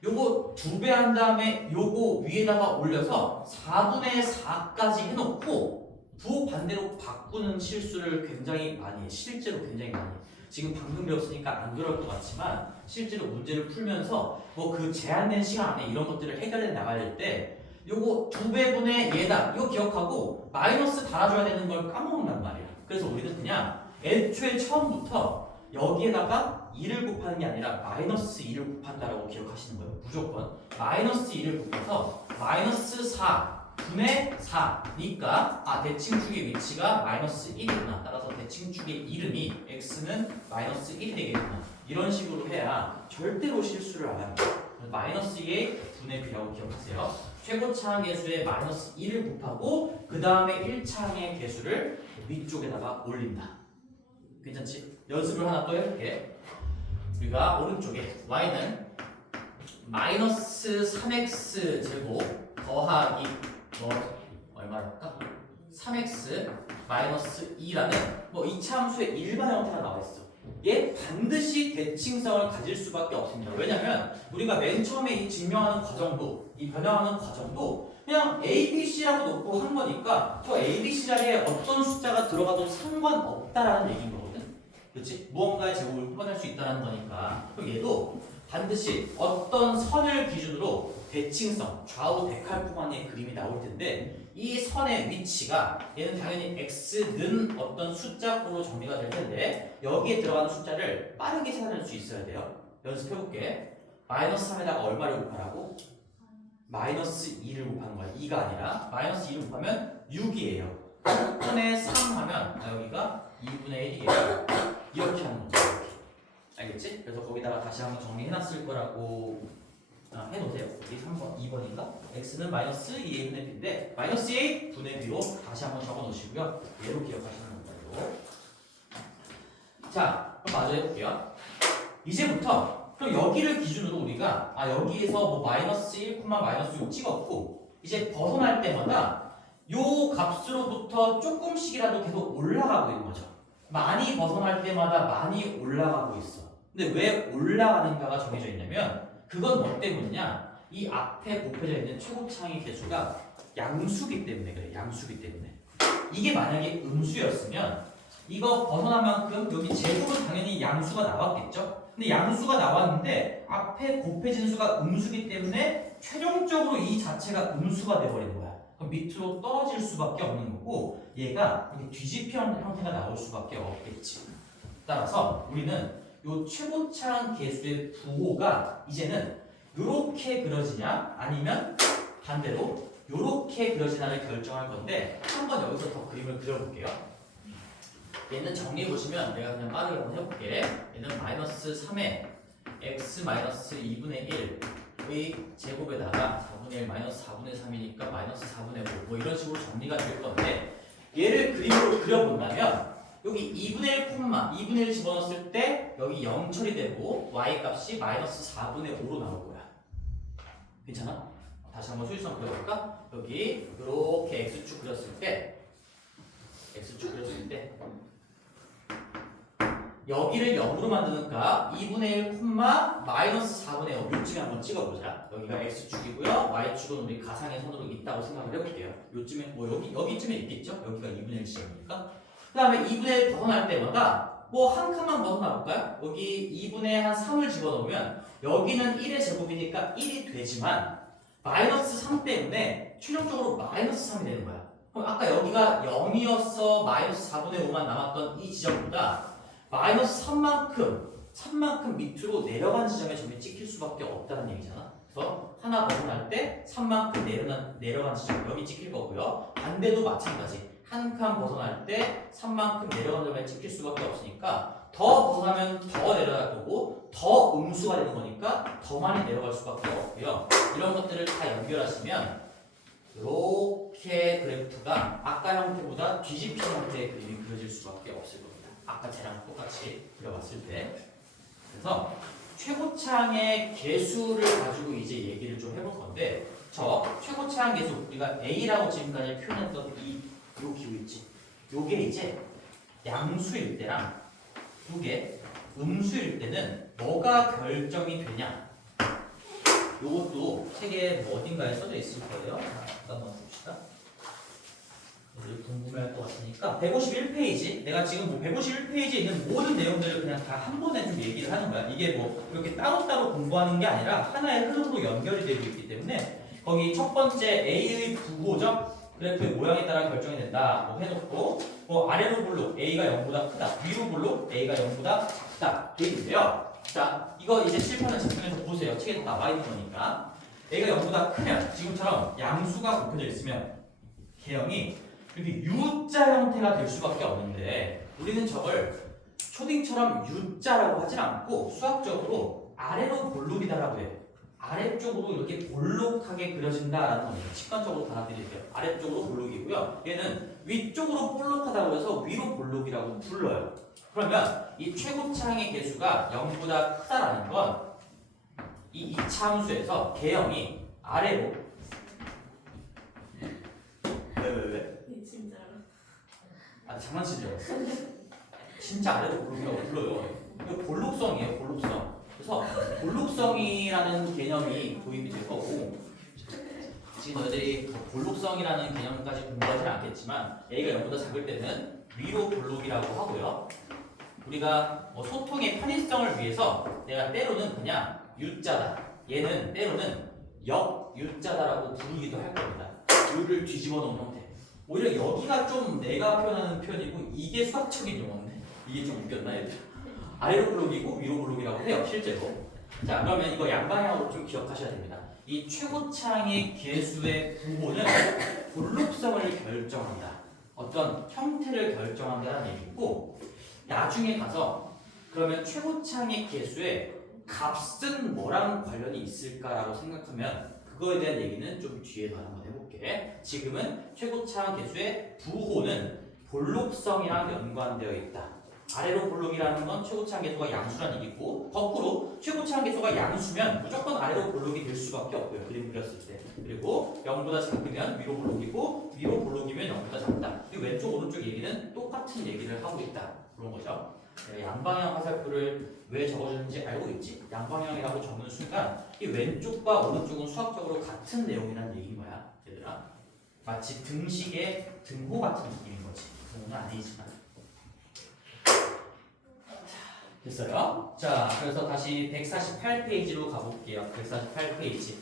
요거 2배 한 다음에 요거 위에다가 올려서 4분의 4까지 해놓고 부호 반대로 바꾸는 실수를 굉장히 많이 해. 실제로 굉장히 많이 해. 지금 방금 배웠으니까 안 그럴 것 같지만 실제로 문제를 풀면서 뭐 그 제한된 시간 안에 이런 것들을 해결해 나가야 될 때 요거 2배분의 얘다 이거 기억하고 마이너스 달아줘야 되는 걸 까먹는단 말이야. 그래서 우리는 그냥 애초에 처음부터 여기에다가 2를 곱하는 게 아니라 마이너스 2를 곱한다라고 기억하시는 거예요. 무조건 마이너스 2를 곱해서 마이너스 4분의 4니까 대칭축의 위치가 마이너스 1이구나. 따라서 대칭축의 이름이 x는 마이너스 1이 되겠구나. 이런 식으로 해야 절대로 실수를 안 합니다. 마이너스 2의 분의 b라고 기억하세요. 최고차항 계수에 마이너스 1을 곱하고 그 다음에 1차항의 계수를 위쪽에다가 올린다. 괜찮지? 연습을 하나 또 해볼게. 우리가 오른쪽에 y는 마이너스 3x 제곱 더하기 얼마랄까? 3x 마이너스 2라는 뭐 이차함수의 일반 형태가 나와 있어. 얘 반드시 대칭성을 가질 수밖에 없습니다. 왜냐면 우리가 맨 처음에 이 증명하는 과정도 이 변형하는 과정도 그냥 A, B, C라고 놓고 한 거니까 저 A, B, C 자리에 어떤 숫자가 들어가도 상관없다라는 얘기인 거거든. 그렇지? 무언가의 제곱을 표현할 수 있다는 거니까. 그럼 얘도 반드시 어떤 선을 기준으로 대칭성, 좌우 대칼부만의 그림이 나올 텐데 이 선의 위치가 얘는 당연히 x는 어떤 숫자로 정리가 될 텐데 여기에 들어가는 숫자를 빠르게 찾아낼 수 있어야 돼요. 연습해볼게. 마이너스 3에다가 얼마를 곱하라고? 마이너스 2를 곱하는 거야. 2가 아니라 마이너스 2를 곱하면 6이에요. 6분의 3 하면 여기가 2분의 1이에요. 이렇게 하는 거죠. 알겠지? 그래서 거기다가 다시 한번 정리해놨을 거라고 해놓으세요. 여기 3번, 2번인가? x는 마이너스 2a분의 b인데 마이너스 2a 분의 b로 다시 한번 적어놓으시고요. 얘로 기억하시는 거예요. 자, 그럼 마저 해볼게요. 이제부터 그럼 여기를 기준으로 우리가 여기에서 뭐 마이너스 1, 마이너스 6 찍었고 이제 벗어날 때마다 요 값으로부터 조금씩이라도 계속 올라가고 있는 거죠. 많이 벗어날 때마다 많이 올라가고 있어. 근데 왜 올라가는가가 정해져 있냐면 그건 뭐 때문이냐? 이 앞에 곱해져 있는 최고차항의 개수가 양수기 때문에 그래. 양수기 때문에. 이게 만약에 음수였으면 이거 벗어난 만큼 여기 제곱은 당연히 양수가 나왔겠죠? 근데 양수가 나왔는데 앞에 곱해진 수가 음수기 때문에 최종적으로 이 자체가 음수가 돼버리는 거야. 그럼 밑으로 떨어질 수밖에 없는 거고 얘가 이렇게 뒤집힌 형태가 나올 수밖에 없겠지. 따라서 우리는 요 최고차항 계수의 부호가 이제는 요렇게 그려지냐 아니면 반대로 요렇게 그려지냐를 결정할 건데 한번 여기서 더 그림을 그려볼게요. 얘는 정리해보시면 내가 그냥 빠르게 한번 해볼게. 얘는 마이너스 3에 x 마이너스 2분의 1의 제곱에다가 4분의 1 마이너스 4분의 3이니까 마이너스 4분의 5 뭐 이런 식으로 정리가 될 건데 얘를 그림으로 그려본다면 여기 2분의 1 2분의 1 집어넣었을 때 여기 0 처리되고 y 값이 마이너스 4분의 5로 나올 거야. 괜찮아? 다시 한번 수직선 그려볼까? 여기 이렇게 x축 그렸을 때 여기를 0으로 만드니까 2분의 1 마이너스 4분의 5 요쯤에 한번 찍어보자. 여기가 x축이고요. y축은 우리 가상의 선으로 있다고 생각을 해볼게요. 요쯤에 뭐 여기쯤에 있겠죠? 여기가 2분의 1 지점이니까. 그 다음에 2분의 1 벗어날 때마다 뭐 한 칸만 벗어나 볼까요? 여기 2분의 한 3을 집어넣으면 여기는 1의 제곱이니까 1이 되지만 마이너스 3 때문에 최종적으로 마이너스 3이 되는 거야. 그럼 아까 여기가 0이어서 마이너스 4분의 5만 남았던 이 지점보다 마이너스 3만큼 밑으로 내려간 지점에 점이 찍힐 수밖에 없다는 얘기잖아. 그래서 하나 벗어날 때 3만큼 내려간 지점 여기 찍힐 거고요. 반대도 마찬가지. 한 칸 벗어날 때 3만큼 내려간 점에 찍힐 수밖에 없으니까 더 벗어나면 더 내려갈 거고 더 음수가 되는 거니까 더 많이 내려갈 수밖에 없고요. 이런 것들을 다 연결하시면 이렇게 그래프가 아까 형태보다 뒤집힌 형태의 그림이 그려질 수밖에 없을 겁니다. 아까 쟤랑 똑같이 그려봤을 때. 그래서 최고차항의 개수를 가지고 이제 얘기를 좀 해볼 건데 저 최고차항 개수 우리가 A라고 지금까지 표현했던 요 기호 있지? 요게 이제 양수일 때랑 요게 음수일 때는 뭐가 결정이 되냐? 요것도 책에 뭐 어딘가에 써져 있을 거예요. 한번 봅시다. 궁금해할 것 같으니까 151페이지 내가 지금 뭐 151페이지에 있는 모든 내용들을 그냥 다 한 번에 좀 얘기를 하는 거야. 이게 뭐 이렇게 따로따로 공부하는 게 아니라 하나의 흐름으로 연결이 되고 있기 때문에 거기 첫 번째 A의 부호적 그래프의 모양에 따라 결정이 된다 뭐 해놓고 뭐 아래로 볼록 A가 0보다 크다 위로 볼록 A가 0보다 작다 돼 있는데요. 자 이거 이제 칠판을 작성해서 보세요. 책에 나와 있는 거니까 A가 0보다 크면 지금처럼 양수가 곱해져 있으면 개형이 이렇게 U자 형태가 될 수밖에 없는데 우리는 저걸 초딩처럼 U자라고 하진 않고 수학적으로 아래로 볼록이다라고 해요. 아래쪽으로 이렇게 볼록하게 그려진다라는 겁니다. 직관적으로 받아들이세요. 아래쪽으로 볼록이고요. 얘는 위쪽으로 볼록하다고 해서 위로 볼록이라고 불러요. 그러면 이 최고차항의 개수가 0보다 크다라는 건 이 이차함수에서 개형이 아래로 왜? 진짜로. 아 장난치죠? 진짜 아래로 볼록이라고 불러요. 이거 볼록성이에요. 볼록성. 그래서 볼록성이라는 개념이 도입이 될 거고 지금 너희들이 볼록성이라는 개념까지 공부하지는 않겠지만 A가 0보다 작을 때는 위로 볼록이라고 하고요. 우리가 뭐 소통의 편의성을 위해서 내가 때로는 그냥 U자다. 얘는 때로는 역 U자다라고 부르기도 할 겁니다. U를 뒤집어 놓은 형태. 오히려 여기가 좀 내가 표현하는 표현이고 이게 수학적인 용어인데 이게 좀 웃겼나 얘들? 아래로 볼록이고 위로 볼록이라고 해요 실제로. 자 그러면 이거 양방향으로 좀 기억하셔야 됩니다. 이 최고차항의 개수의 부호는 볼록성을 결정한다. 어떤 형태를 결정한다는 얘기고 나중에 가서 그러면 최고차항의 개수의 값은 뭐랑 관련이 있을까라고 생각하면 그거에 대한 얘기는 좀 뒤에서 한번 해볼게. 지금은 최고차항 개수의 부호는 볼록성이랑 연관되어 있다. 아래로 볼록이라는 건 최고차항 개수가 양수란 얘기고 거꾸로 최고차항 개수가 양수면 무조건 아래로 볼록이 될 수밖에 없고요. 그림 그렸을 때. 그리고 0보다 작으면 위로 볼록이고 위로 볼록이면 0보다 작다. 이 왼쪽 오른쪽 얘기는 똑같은 얘기를 하고 있다. 그런 거죠. 양방향 화살표를 왜 적어주는지 알고 있지? 양방향이라고 적는 순간 이 왼쪽과 오른쪽은 수학적으로 같은 내용이라는 얘기인 거야. 얘들아. 마치 등식의 등호 같은 느낌인 거지. 등호는 아니지만. 됐어요? 자, 그래서 다시 148페이지로 가볼게요. 148페이지.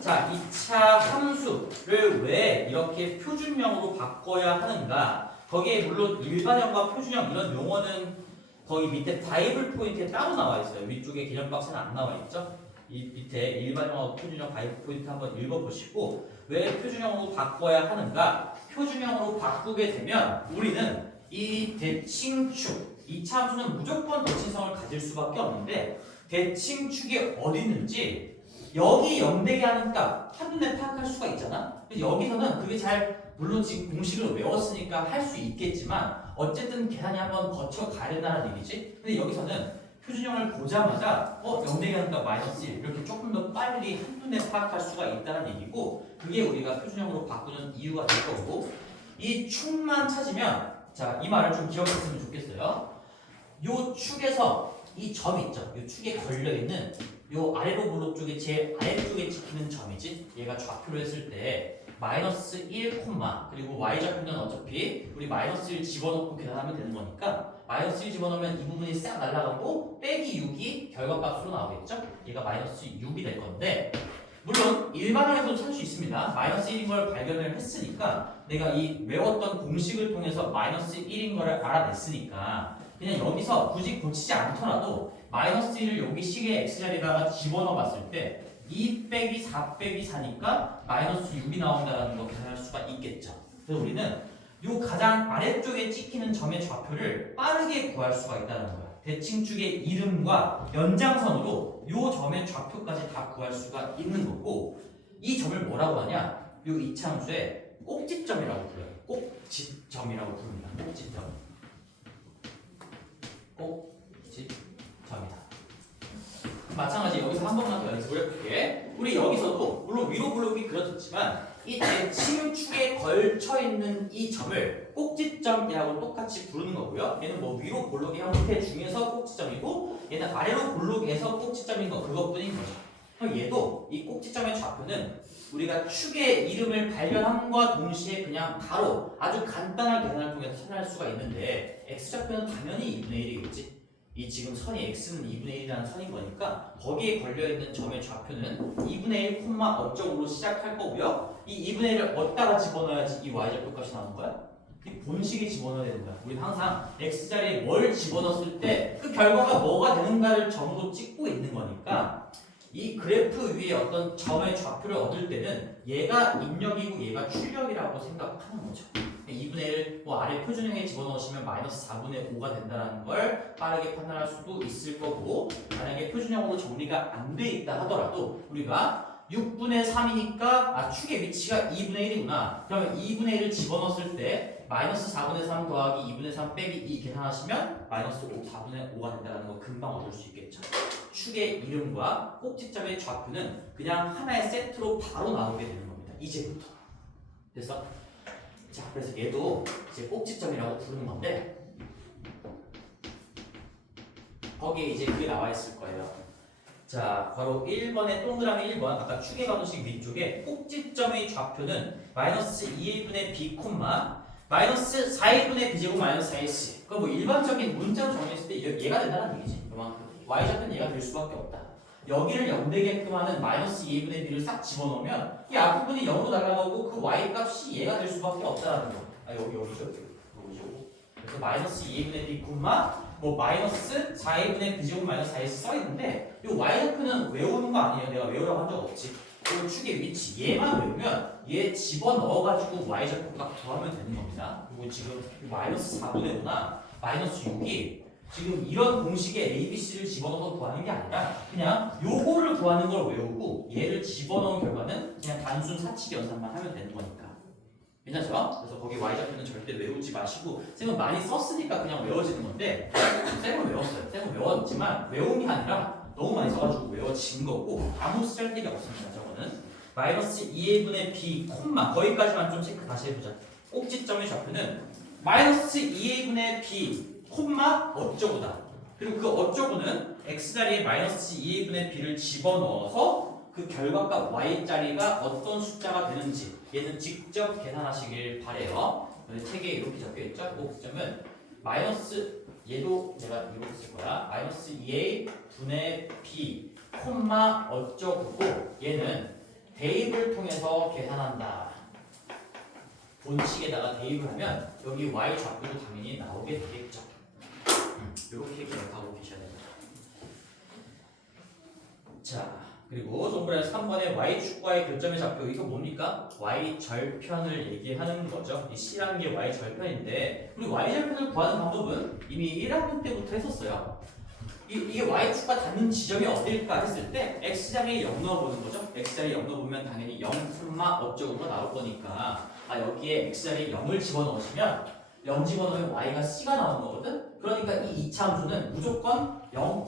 자, 2차 함수를 왜 이렇게 표준형으로 바꿔야 하는가? 거기에 물론 일반형과 표준형 이런 용어는 거기 밑에 바이블 포인트에 따로 나와 있어요. 위쪽에 개념 박스는 안 나와 있죠? 이 밑에 일반형하고 표준형 바이블 포인트 한번 읽어보시고 왜 표준형으로 바꿔야 하는가? 표준형으로 바꾸게 되면 우리는 이 대칭축 이차 함수는 무조건 대칭성을 가질 수밖에 없는데 대칭축이 어디 있는지 여기 0되게 하는 값 한눈에 파악할 수가 있잖아. 여기서는 그게 잘 물론 지금 공식을 외웠으니까 할 수 있겠지만 어쨌든 계산이 한번 거쳐 가야 된다는 얘기지. 근데 여기서는 표준형을 보자마자 0되게 하는 값 마이너스 1 이렇게 조금 더 빨리 한눈에 파악할 수가 있다는 얘기고 그게 우리가 표준형으로 바꾸는 이유가 될 거고 이 축만 찾으면 자, 이 말을 좀 기억했으면 좋겠어요. 요 축에서 이 점 있죠? 이 축에 걸려있는 요 아래로 볼록 쪽에 제일 아래쪽에 찍히는 점이지? 얘가 좌표로 했을 때 마이너스 1, 그리고 y좌표는 어차피 우리 마이너스 1 집어넣고 계산하면 되는 거니까 마이너스 1 집어넣으면 이 부분이 싹 날아가고 빼기 6이 결과값으로 나오겠죠? 얘가 마이너스 6이 될 건데 물론 일반항에서도 찾을 수 있습니다. 마이너스 1인 걸 발견을 했으니까 내가 이 외웠던 공식을 통해서 마이너스 1인 걸 알아냈으니까 그냥 여기서 굳이 고치지 않더라도 마이너스 1을 여기 식의 x자리에다가 집어넣어 봤을 때 2 빼기 4 빼기 4니까 마이너스 6이 나온다는 거 계산할 수가 있겠죠. 그래서 우리는 이 가장 아래쪽에 찍히는 점의 좌표를 빠르게 구할 수가 있다는 거야. 대칭축의 이름과 연장선으로 요 점의 좌표까지 다 구할 수가 있는 거고 이 점을 뭐라고 하냐? 요 이차함수의 꼭지점이라고 불러요. 꼭지점이라고 부릅니다. 꼭지점. 꼭지점이다. 마찬가지 여기서 한 번만 더 연습을 해볼게. 우리 여기서도 물론 위로 블록이 그려졌지만 이 대칭축에 걸쳐 있는 이 점을 꼭지점이라고 똑같이 부르는 거고요. 얘는 뭐 위로 블록의 형태 중에서 꼭지점이고 얘는 아래로 블록에서 꼭지점인 거 그것뿐인 거죠. 그럼 얘도 이 꼭지점의 좌표는 우리가 축의 이름을 발견함과 동시에 그냥 바로 아주 간단한 계산을 통해서 찾아낼 수가 있는데 x좌표는 당연히 2분의 1이겠지. 이 지금 선이 x는 2분의 1이라는 선인 거니까 거기에 걸려있는 점의 좌표는 2분의 1, 어쩌고로 시작할 거고요. 이 2분의 1을 어디다가 집어넣어야지 이 y좌표 값이 나오는 거야? 이 본식에 집어넣어야 되는 거야. 우리는 항상 x자리에 뭘 집어넣었을 때 그 결과가 뭐가 되는가를 점으로 찍고 있는 거니까 이 그래프 위에 어떤 점의 좌표를 얻을 때는 얘가 입력이고 얘가 출력이라고 생각하는 거죠. 2분의 1, 뭐 아래 표준형에 집어넣으시면 마이너스 4분의 5가 된다는 걸 빠르게 판단할 수도 있을 거고 만약에 표준형으로 정리가 안 돼 있다 하더라도 우리가 6분의 3이니까 축의 위치가 2분의 1이구나. 그러면 2분의 1을 집어넣었을 때 마이너스 4분의 3 더하기 2분의 3 빼기 2 계산하시면 마이너스 4분의 5가 된다는 거 금방 얻을 수 있겠죠. 축의 이름과 꼭지점의 좌표는 그냥 하나의 세트로 바로 나오게 되는 겁니다. 이제부터. 그래서 그래서 얘도 이제 꼭지점이라고 부르는 건데 거기에 이제 그게 나와 있을 거예요. 자, 바로 1번의 동그라미 1번 아까 축의 방식 위쪽에 꼭지점의 좌표는 마이너스 2a분의 b 콤마 마이너스 4a분의 b제곱 마이너스 4ac. 그거 뭐 일반적인 문자로 정리했을 때 얘가 된다는 얘기지. 그만큼 y좌표는 얘가 될 수밖에 없다. 여기를 0 되게끔 하는 마이너스 2a분의 b를 싹 집어넣으면 이 앞부분이 0으로 날아가고 그 y 값이 얘가 될 수밖에 없다라는 거. 여기죠. 그래서 마이너스 2a분의 b 콤마 뭐 마이너스 4a분의 b제곱 마이너스 4ac 써있는데 이 y좌표는 외우는 거 아니에요. 내가 외우라고 한 적 없지. 그리고 축의 위치 얘만 외우면 얘 집어넣어가지고 y좌표 값 구하면 되는 겁니다. 그리고 지금 마이너스 4분의 5나 마이너스 6이 지금 이런 공식에 A, B, C를 집어넣어서 구하는 게 아니라 그냥 요거를 구하는 걸 외우고 얘를 집어넣은 결과는 그냥 단순 사칙 연산만 하면 되는 거니까. 괜찮죠? 그래서 거기 y좌표는 절대 외우지 마시고 쌤은 많이 썼으니까 그냥 외워지는 건데 쌤은 외웠어요. 쌤은 외웠지만 외운 게 아니라 너무 많이 써가지고 외워진 거고 아무 쓸데가 없습니다. 저거는 마이너스 2a분의 b 콤마 거기까지만 좀 체크 다시 해보자. 꼭지점의 좌표는 마이너스 2a분의 b 콤마 어쩌고다. 그리고 그 어쩌고는 x자리에 마이너스 2a분의 b를 집어넣어서 그 결과값 y자리가 어떤 숫자가 되는지 얘는 직접 계산하시길 바래요. 책에 이렇게 적혀있죠. 꼭지점은 마이너스 얘도 내가 이렇게 쓸 거야. 마이너스 2a 분의 b 콤마 어쩌고고 얘는 대입을 통해서 계산한다. 본식에다가 대입을 하면 여기 y 좌표도 당연히 나오게 되겠죠. 이렇게 기억하고 계셔야 됩니다. 자, 그리고 동그라미 3번의 y축과의 교점의 좌표 이거 뭡니까? y절편을 얘기하는 거죠. 이 C라는 게 y절편인데 우리 y절편을 구하는 방법은 이미 1학년 때부터 했었어요. 이게 y축과 닿는 지점이 어딜까 했을 때 x자리에 0 넣어보는 거죠. x자리에 0 넣어보면 당연히 0, 어쩌고가 나올 거니까 여기에 x자리에 0을 집어넣으시면 0 집어넣으면 y가 c가 나오는 거거든. 그러니까 이 2차 함수는 무조건 0,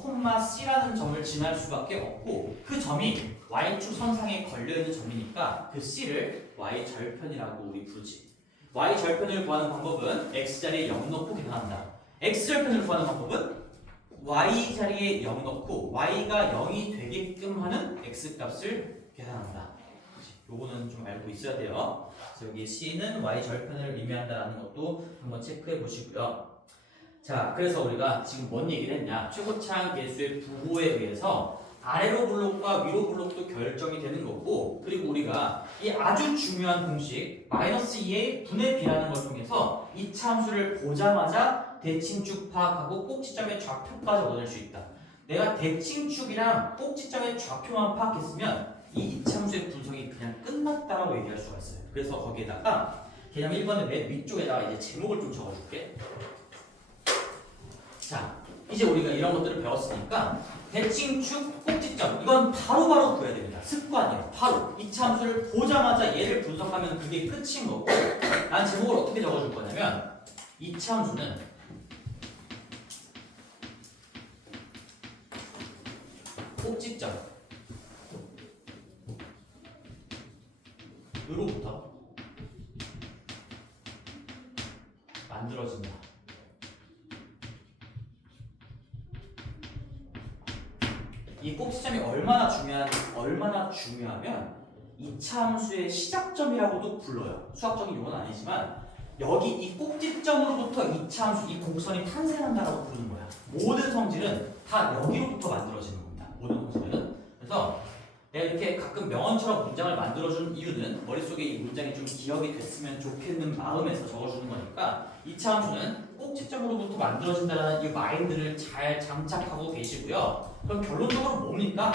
c라는 점을 지날 수밖에 없고 그 점이 y축 선상에 걸려있는 점이니까 그 c를 y절편이라고 우리 부르지. y절편을 구하는 방법은 x자리에 0 넣고 계산한다. x절편을 구하는 방법은 y자리에 0 넣고 y가 0이 되게끔 하는 x값을 계산한다. 요거는 좀 알고 있어야 돼요. 그래서 여기 c는 y절편을 의미한다는 것도 한번 체크해 보시고요. 자, 그래서 우리가 지금 뭔 얘기를 했냐? 최고차항 계수의 부호에 의해서 아래로 블록과 위로 블록도 결정이 되는 거고 그리고 우리가 이 아주 중요한 공식 마이너스 2의 분의 b라는 걸 통해서 이 함수를 보자마자 대칭축 파악하고 꼭지점의 좌표까지 얻을 수 있다. 내가 대칭축이랑 꼭지점의 좌표만 파악했으면 이 이차함수의 분석이 그냥 끝났다라고 얘기할 수가 있어요. 그래서 거기에다가 개념 1번의 맨 위쪽에다가 이제 제목을 좀 적어줄게. 자, 이제 우리가 이런 것들을 배웠으니까 대칭축 꼭지점 이건 바로바로 구해야 됩니다. 습관이에요. 바로 이차 함수를 보자마자 얘를 분석하면 그게 끝인 거고 난 제목을 어떻게 적어줄 거냐면 이차 함수는 꼭지점 으로부터 만들어진다. 이 꼭지점이 얼마나 중요하면 이차 함수의 시작점이라고도 불러요. 수학적인 용어는 아니지만 여기 이 꼭지점으로부터 이차 함수, 이 곡선이 탄생한다라고 부르는 거야. 모든 성질은 다 여기로부터 만들어지는 겁니다. 모든 성질은. 그래서 내가 이렇게 가끔 명언처럼 문장을 만들어주는 이유는 머릿속에 이 문장이 좀 기억이 됐으면 좋겠는 마음에서 적어주는 거니까 이차 함수는 꼭지점으로부터 만들어진다는 이 마인드를 잘 장착하고 계시고요. 그럼 결론적으로 뭡니까?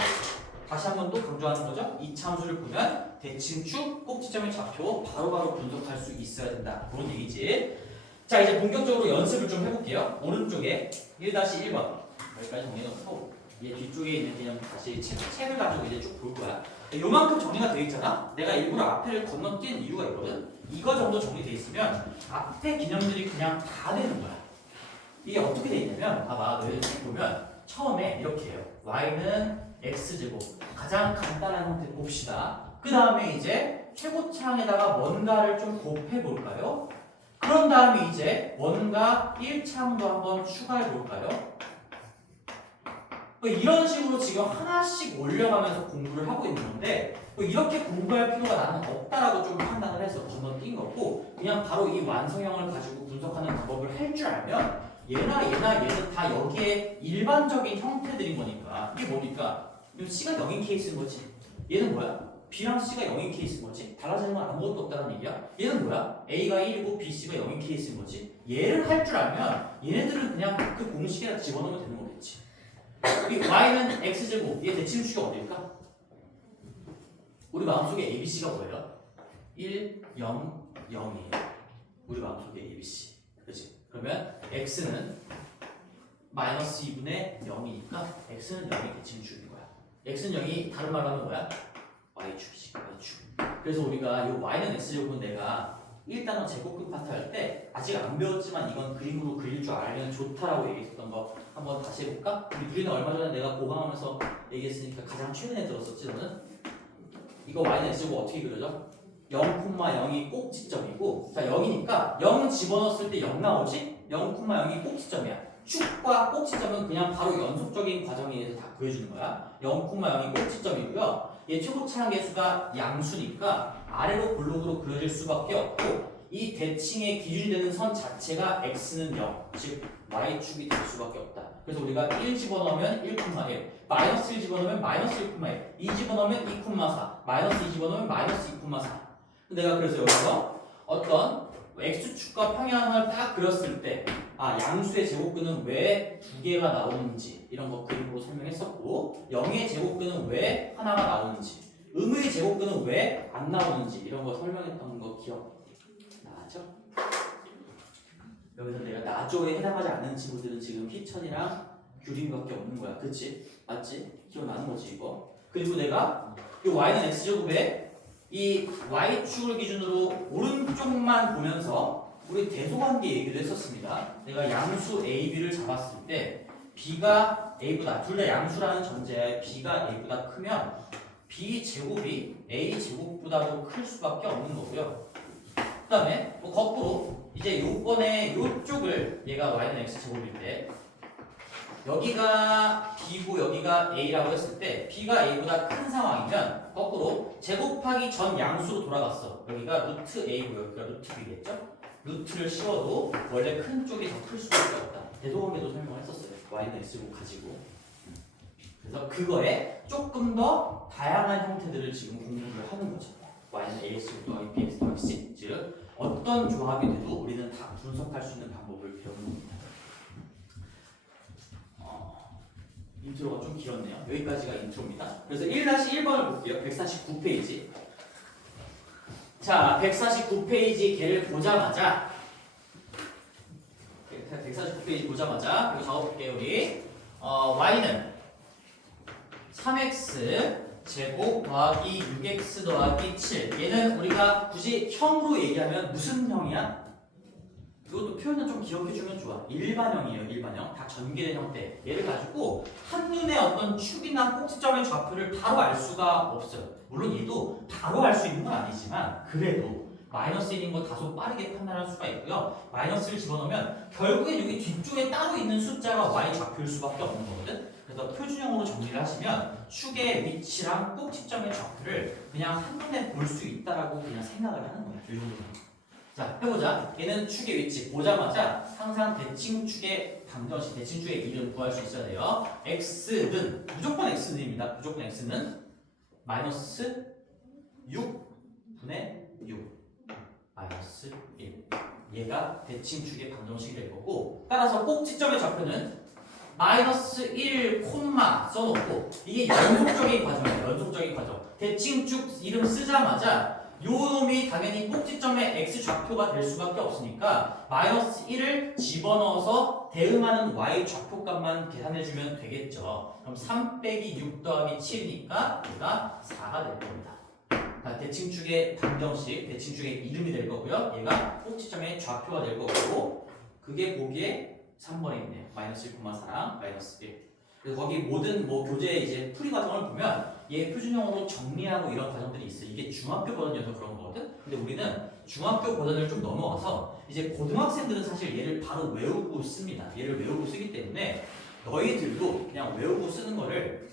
다시 한번 또 강조하는 거죠. 이차 함수를 보면 대칭축 꼭지점의 좌표 바로바로 분석할 수 있어야 된다. 그런 얘기지. 자, 이제 본격적으로 연습을 좀 해볼게요. 오른쪽에 1-1번 여기까지 정리해놓고 얘 뒤쪽에 있는 개념 다시 책을 가지고 이제 쭉 볼 거야. 요만큼 정리가 되어 있잖아. 내가 일부러 앞에를 건너뛴 이유가 있거든. 이거 정도 정리되어 있으면 앞에 개념들이 그냥 다 되는 거야. 이게 어떻게 되어 있냐면 봐봐. 너희들 책 보면 처음에 이렇게 해요. y는 x제곱. 가장 간단한 형태 봅시다. 그 다음에 이제 최고차항에다가 뭔가를 좀 곱해 볼까요? 그런 다음에 이제 뭔가 1차항도 한번 추가해 볼까요? 이런 식으로 지금 하나씩 올려가면서 공부를 하고 있는 건데 이렇게 공부할 필요가 나는 없다라고 좀 판단을 해서 건너뛴 거고 그냥 바로 이 완성형을 가지고 분석하는 방법을 할 줄 알면 얘는 다 여기에 일반적인 형태들인 거니까 이게 뭡니까? C가 0인 케이스인 거지. 얘는 뭐야? B랑 C가 0인 케이스인 거지. 달라지는 건 아무것도 없다는 얘기야. 얘는 뭐야? A가 1이고 B, C가 0인 케이스인 거지. 얘를 할 줄 알면 얘네들은 그냥 그 공식에다 집어넣으면 되는 거겠지. 이 y는 x제곱, 얘 대칭축이 어딜까? 우리 마음속에 ABC가 뭐예요? 1, 0, 0이에요. 우리 마음속에 ABC. 그치? 그러면 x는 마이너스 2분의 0이니까 x는 0이 대칭축인 거야. x는 0이 다른 말로 하면 뭐야? y축이지. y축. 그래서 우리가 이 y는 x제곱은 내가 1단원 제곱근 파트 할 때 아직 안 배웠지만 이건 그림으로 그릴 줄 알면 좋다라고 얘기했었던 거 한번 다시 해볼까? 우리 둘이는 얼마 전에 내가 보강하면서 얘기했으니까 가장 최근에 들었었지 너는? 이거 y는 x제곱 어떻게 그려져? 0,0이 꼭지점이고 자 0이니까 0 집어넣었을 때 0 나오지? 0,0이 꼭지점이야. 축과 꼭지점은 그냥 바로 연속적인 과정에 의해서 다 구해주는 거야. 0,0이 꼭지점이고요. 얘 최고차항 계수가 양수니까 아래로 블록으로 그려질 수밖에 없고 이 대칭의 기준이 되는 선 자체가 x는 0, 즉 y축이 될 수밖에 없다. 그래서 우리가 1 집어넣으면 1,1, 마이너스 1 집어넣으면 마이너스 1,1, 2 집어넣으면 2,4, 마이너스 2 집어넣으면 마이너스 2,4. 내가 그래서 여기서 어떤 x축과 평행항을 딱 그렸을 때 양수의 제곱근은 왜 두 개가 나오는지 이런 거 그림으로 설명했었고 0의 제곱근은 왜 하나가 나오는지 음의 제곱근은 왜 안 나오는지 이런 거 설명했던 거 기억 나죠? 여기서 내가 나조에 해당하지 않는 친구들은 지금 희천이랑 규림밖에 없는 거야. 그치? 맞지? 기억나는 거지 이거. 그리고 내가 이 y는 x제곱에 이 y축을 기준으로 오른쪽만 보면서 우리 대소관계 얘기를 했었습니다. 내가 양수 A, B를 잡았을 때 B가 A보다 둘 다 양수라는 전제하에 B가 A보다 크면 B 제곱이 A 제곱보다도 클 수밖에 없는 거고요. 그 다음에 뭐 거꾸로 이제 요번에 요쪽을 얘가 y는 x 제곱일 때 여기가 B고 여기가 A라고 했을 때 B가 A보다 큰 상황이면 거꾸로 제곱하기 전 양수로 돌아갔어. 여기가 루트 A고 여기가 루트 B겠죠? 루트를 씌워도 원래 큰 쪽이 더 클 수밖에 없다. 대소관계도 설명을 했었어요. y는 x제곱 가지고. 그래서 그거에 조금 더 다양한 형태들을 지금 공부를 하는 거죠. y는 ax 더하기 bx 더하기 c. 즉 어떤 조합이 돼도 우리는 다 분석할 수 있는 방법을 배우는 겁니다. 인트로가 좀 길었네요. 여기까지가 인트로입니다. 그래서 1-1번을 볼게요. 149페이지. 자, 149페이지 걔를 보자마자 149페이지 페이지 보자마자 이거 적어볼게요 우리. y는 3x 제곱 더하기 6x 더하기 7. 얘는 우리가 굳이 형으로 얘기하면 무슨 형이야? 이것도 표현은 좀 기억해주면 좋아. 일반형이에요, 일반형. 다 전개된 형태. 얘를 가지고 한눈에 어떤 축이나 꼭지점의 좌표를 바로 알 수가 없어요. 물론 얘도 바로 알 수 있는 건 아니지만 그래도 마이너스 1인 거 다소 빠르게 판단할 수가 있고요. 마이너스를 집어넣으면 결국엔 여기 뒤쪽에 따로 있는 숫자가 y 좌표일 수밖에 없는 거거든. 그래서 표준형으로 정리를 하시면 축의 위치랑 꼭지점의 좌표를 그냥 한눈에 볼 수 있다라고 그냥 생각을 하는 거야. 이 정도는. 자, 해보자. 얘는 축의 위치 보자마자 항상 대칭축의 방정식, 대칭축의 이름 구할 수 있어야 돼요. x는 무조건 x는입니다. 무조건 x는 마이너스 6분의 6 마이너스 1. 얘가 대칭축의 방정식이 될 거고, 따라서 꼭지점의 좌표는 마이너스 1, 콤마 써놓고, 이게 연속적인 과정이에요. 연속적인 과정. 대칭축 이름 쓰자마자 요 놈이 당연히 꼭지점의 x 좌표가 될 수밖에 없으니까 마이너스 1을 집어넣어서 대응하는 y 좌표값만 계산해주면 되겠죠. 그럼 3 빼기 6 더하기 7이니까 얘가 4가 될 겁니다. 대칭축의 방정식, 대칭축의 이름이 될 거고요. 얘가 꼭지점의 좌표가 될 거고, 그게 보기에 3번에 있네요. 마이너스 1,4랑 마이너스 1. 그래서 거기 모든 교재 이제 풀이 과정을 보면 얘 표준형으로 정리하고 이런 과정들이 있어. 이게 중학교 버전이어서 그런 거거든. 근데 우리는 중학교 버전을 좀 넘어가서 이제 고등학생들은 사실 얘를 바로 외우고 씁니다. 얘를 외우고 쓰기 때문에 너희들도 그냥 외우고 쓰는 거를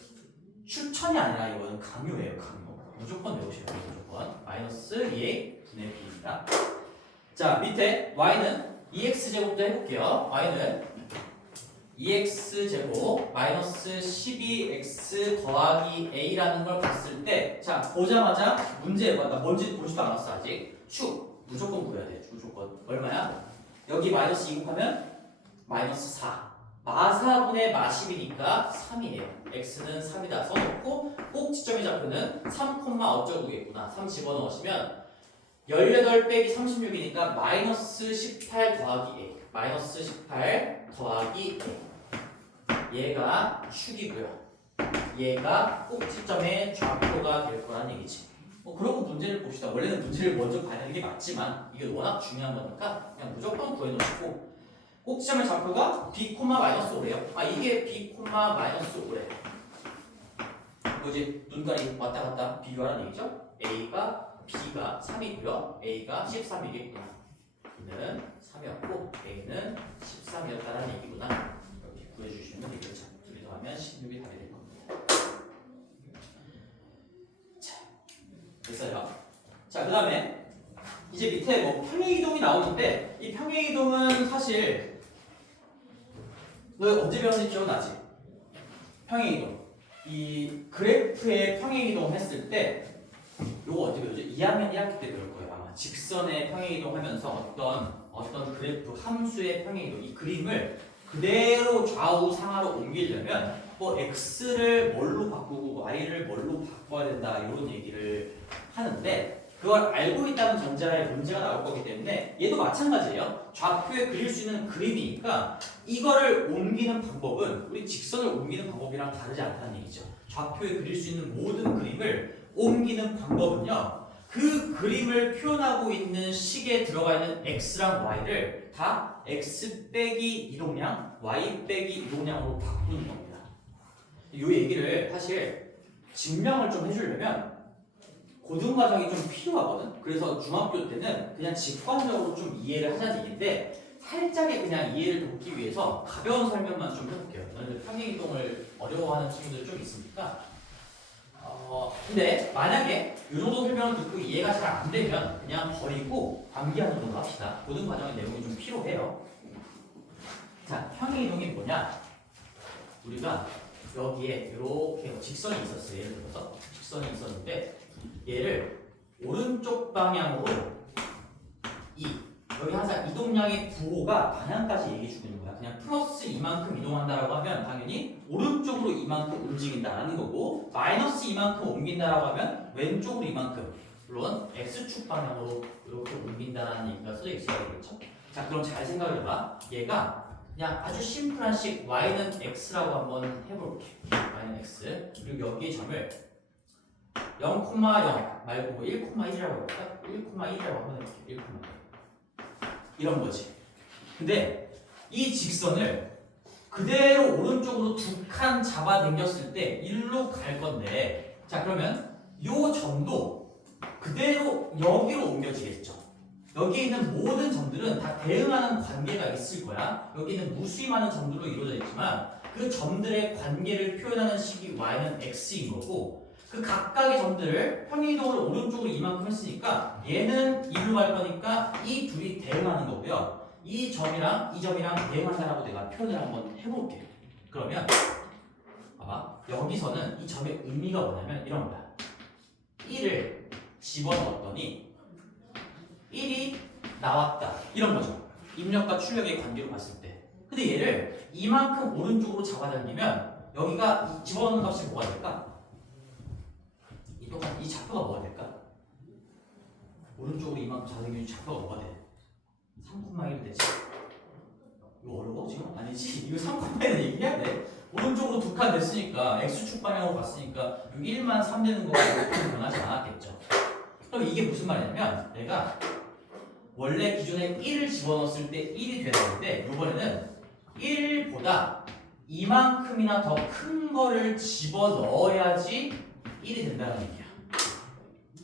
추천이 아니라 이거는 강요예요. 강요. 무조건 외우셔야 돼요. 무조건. 마이너스 2a 분의 b입니다. 자, 밑에 y는 2x제곱도 해볼게요. y는 2x제곱 마이너스 12x 더하기 a라는 걸 봤을 때, 자, 보자마자 문제 나 뭔지 보지도 않았어 아직. 축 무조건 구해야 돼. 무조건. 얼마야? 여기 마이너스 2 곱하면 마이너스 4. 마4분의 마10이니까 3이에요. x는 3이다 써놓고 꼭지점의 좌표는 3, 어쩌고겠구나. 3 집어넣으시면 18 빼기 36이니까 마이너스 18 더하기 a. 마이너스 18 더하기 a. 얘가 축이고요. 얘가 꼭지점의 좌표가 될 거란 얘기지. 그러고 문제를 봅시다. 원래는 문제를 먼저 봐야 하는 게 맞지만 이게 워낙 중요한 거니까 그냥 무조건 구해놓고, 꼭지점의 좌표가 b, 마이너스 5래요. 이게 b, 마이너스 5래. 뭐지? 눈깔이 왔다 갔다 비교하는 얘기죠? b가 3이고요. a가 13이겠구나. b는 3이었고 a는 13이었다는 얘기구나. 이렇게 구해주시면 되겠죠. 둘이 더하면 16이 답이 될 겁니다. 자, 됐어요. 자, 그 다음에 이제 밑에 평행이동이 나오는데, 이 평행이동은 사실 너 언제 배웠는지 기억나지? 평행이동. 이 그래프의 평행이동 했을 때 요거 언제 배우죠? 2학년 1학기 때 배울 거예요. 아마 직선의 평행이동 하면서 어떤 그래프 함수의 평행이동, 이 그림을 그대로 좌우 상하로 옮기려면 x를 뭘로 바꾸고 y를 뭘로 바꿔야 된다 이런 얘기를 하는데, 그걸 알고 있다는 전제하에 문제가 나올 거기 때문에 얘도 마찬가지예요. 좌표에 그릴 수 있는 그림이니까 이거를 옮기는 방법은 우리 직선을 옮기는 방법이랑 다르지 않다는 얘기죠. 좌표에 그릴 수 있는 모든 그림을 옮기는 방법은요, 그 그림을 표현하고 있는 식에 들어가 있는 x랑 y를 다 x 빼기 이동량, y 빼기 이동량으로 바꾸는 겁니다. 이 얘기를 사실 증명을 좀 해주려면 고등과정이 좀 필요하거든. 그래서 중학교 때는 그냥 직관적으로 좀 이해를 하자는 얘기인데, 살짝의 그냥 이해를 돕기 위해서 가벼운 설명만 좀 해볼게요. 너희들 평행이동을 어려워하는 친구들 좀 있으니까. 근데 만약에 이 정도 설명을 듣고 이해가 잘 안 되면 그냥 버리고 암기하는 정도 합시다. 고등과정의 내용이 좀 필요해요. 자, 평행이동이 뭐냐? 우리가 여기에 이렇게 직선이 있었어요. 예를 들어서 직선이 있었는데 얘를 오른쪽 방향으로 여기 항상 이동량의 부호가 방향까지 얘기해 주고 있는 거야. 그냥 플러스 이만큼 이동한다라고 하면 당연히 오른쪽으로 이만큼 움직인다라는 거고, 마이너스 이만큼 옮긴다라고 하면 왼쪽으로 이만큼, 물론 x축 방향으로 이렇게 옮긴다라는 얘기가 써져 있어야 되겠죠. 자, 그럼 잘 생각해봐. 얘가 그냥 아주 심플한 식 y는 x라고 한번 해볼게. y는 x. 그리고 여기에 점을 0,0 말고 뭐 1,1이라고 할까? 1,1이라고 한번 해볼게. 1,1. 이런 거지. 근데 이 직선을 그대로 오른쪽으로 두 칸 잡아당겼을 때 일로 갈 건데, 자 그러면 요 점도 그대로 여기로 옮겨지겠죠. 여기에 있는 모든 점들은 다 대응하는 관계가 있을 거야. 여기는 무수히 많은 점들로 이루어져 있지만 그 점들의 관계를 표현하는 식이 y는 x인 거고, 그 각각의 점들을 평행이동으로 오른쪽으로 이만큼 했으니까 얘는 이리로 갈 거니까 이 둘이 대응하는 거고요. 이 점이랑 이 점이랑 대응한다라고 내가 표현을 한번 해볼게. 그러면 봐봐. 여기서는 이 점의 의미가 뭐냐면 이런 거야. 1을 집어넣었더니 1이 나왔다. 이런 거죠. 입력과 출력의 관계로 봤을 때. 근데 얘를 이만큼 오른쪽으로 잡아당기면 여기가 집어넣는 값이 뭐가 될까? 이 좌표가 뭐가 될까? 오른쪽으로 이만큼 잡아당기면 좌표가 뭐가 돼? 3,1 되지. 이거 어려워 지금? 아니지. 이거 3,1은 얘기해야 돼. 오른쪽으로 두 칸 됐으니까 x축 방향으로 갔으니까 1만 3 되는 거가 이렇게 변하지 않았겠죠. 그럼 이게 무슨 말이냐면 내가 원래 기존에 1을 집어넣었을 때 1이 되는데 이번에는 1보다 이만큼이나 더 큰 거를 집어넣어야지 1이 된다는 얘기야.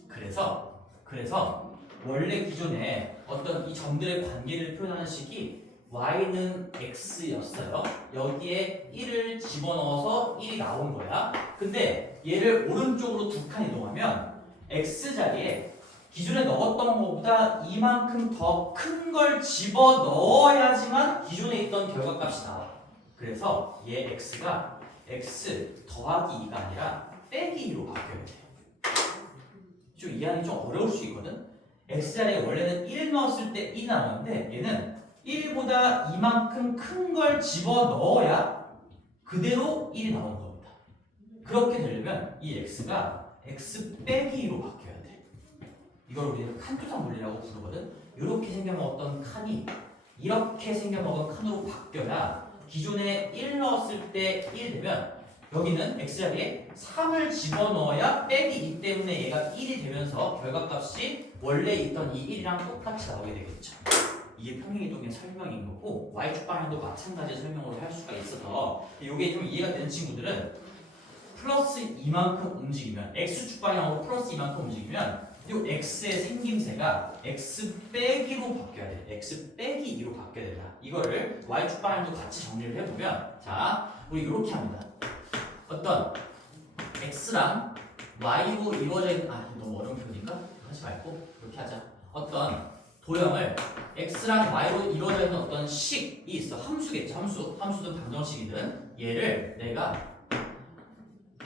그래서 원래 기존에 어떤 이 점들의 관계를 표현하는 식이 y는 x였어요. 여기에 1을 집어넣어서 1이 나온 거야. 근데 얘를 오른쪽으로 두 칸 이동하면 x 자리에 기존에 넣었던 것보다 이만큼 더 큰 걸 집어넣어야지만 기존에 있던 결과값이 나와. 그래서 얘 x가 x 더하기 2가 아니라 빼기 2로 바뀌어야 돼. 좀 이해하기 좀 어려울 수 있거든. x자리에 원래는 1 넣었을 때 1이 나오는데 얘는 1보다 이만큼 큰 걸 집어넣어야 그대로 1이 나오는 겁니다. 그렇게 되려면 이 x가 x 빼기 2로 바뀌어야 돼. 이걸 우리는 칸조상 물리라고 부르거든. 이렇게 생겨먹었던 칸이 이렇게 생겨먹은 칸으로 바뀌어야 기존에 1 넣었을 때 1 되면 여기는 x자리에 3을 집어넣어야 빼기 2 때문에 얘가 1이 되면서 결과값이 원래 있던 이 1이랑 똑같이 나오게 되겠죠. 이게 평행이동의 설명인 거고 y축 방향도 마찬가지 설명으로 할 수가 있어서 이게 좀 이해가 되는 친구들은 플러스 이만큼 움직이면 x축 방향으로 플러스 이만큼 움직이면 이 x의 생김새가 x 빼기로 바뀌어야 돼. x 빼기 2로 바뀌어야 된다. 이거를 y축 방향도 같이 정리를 해보면 자 우리 이렇게 합니다. 어떤 x랑 y로 이루어져 있는 너무 어려운 표현인가? 하지 말고 이렇게 하자. 어떤 도형을 x랑 y로 이루어져 있는 어떤 식이 있어. 함수겠죠. 함수든 방정식이든 얘를 내가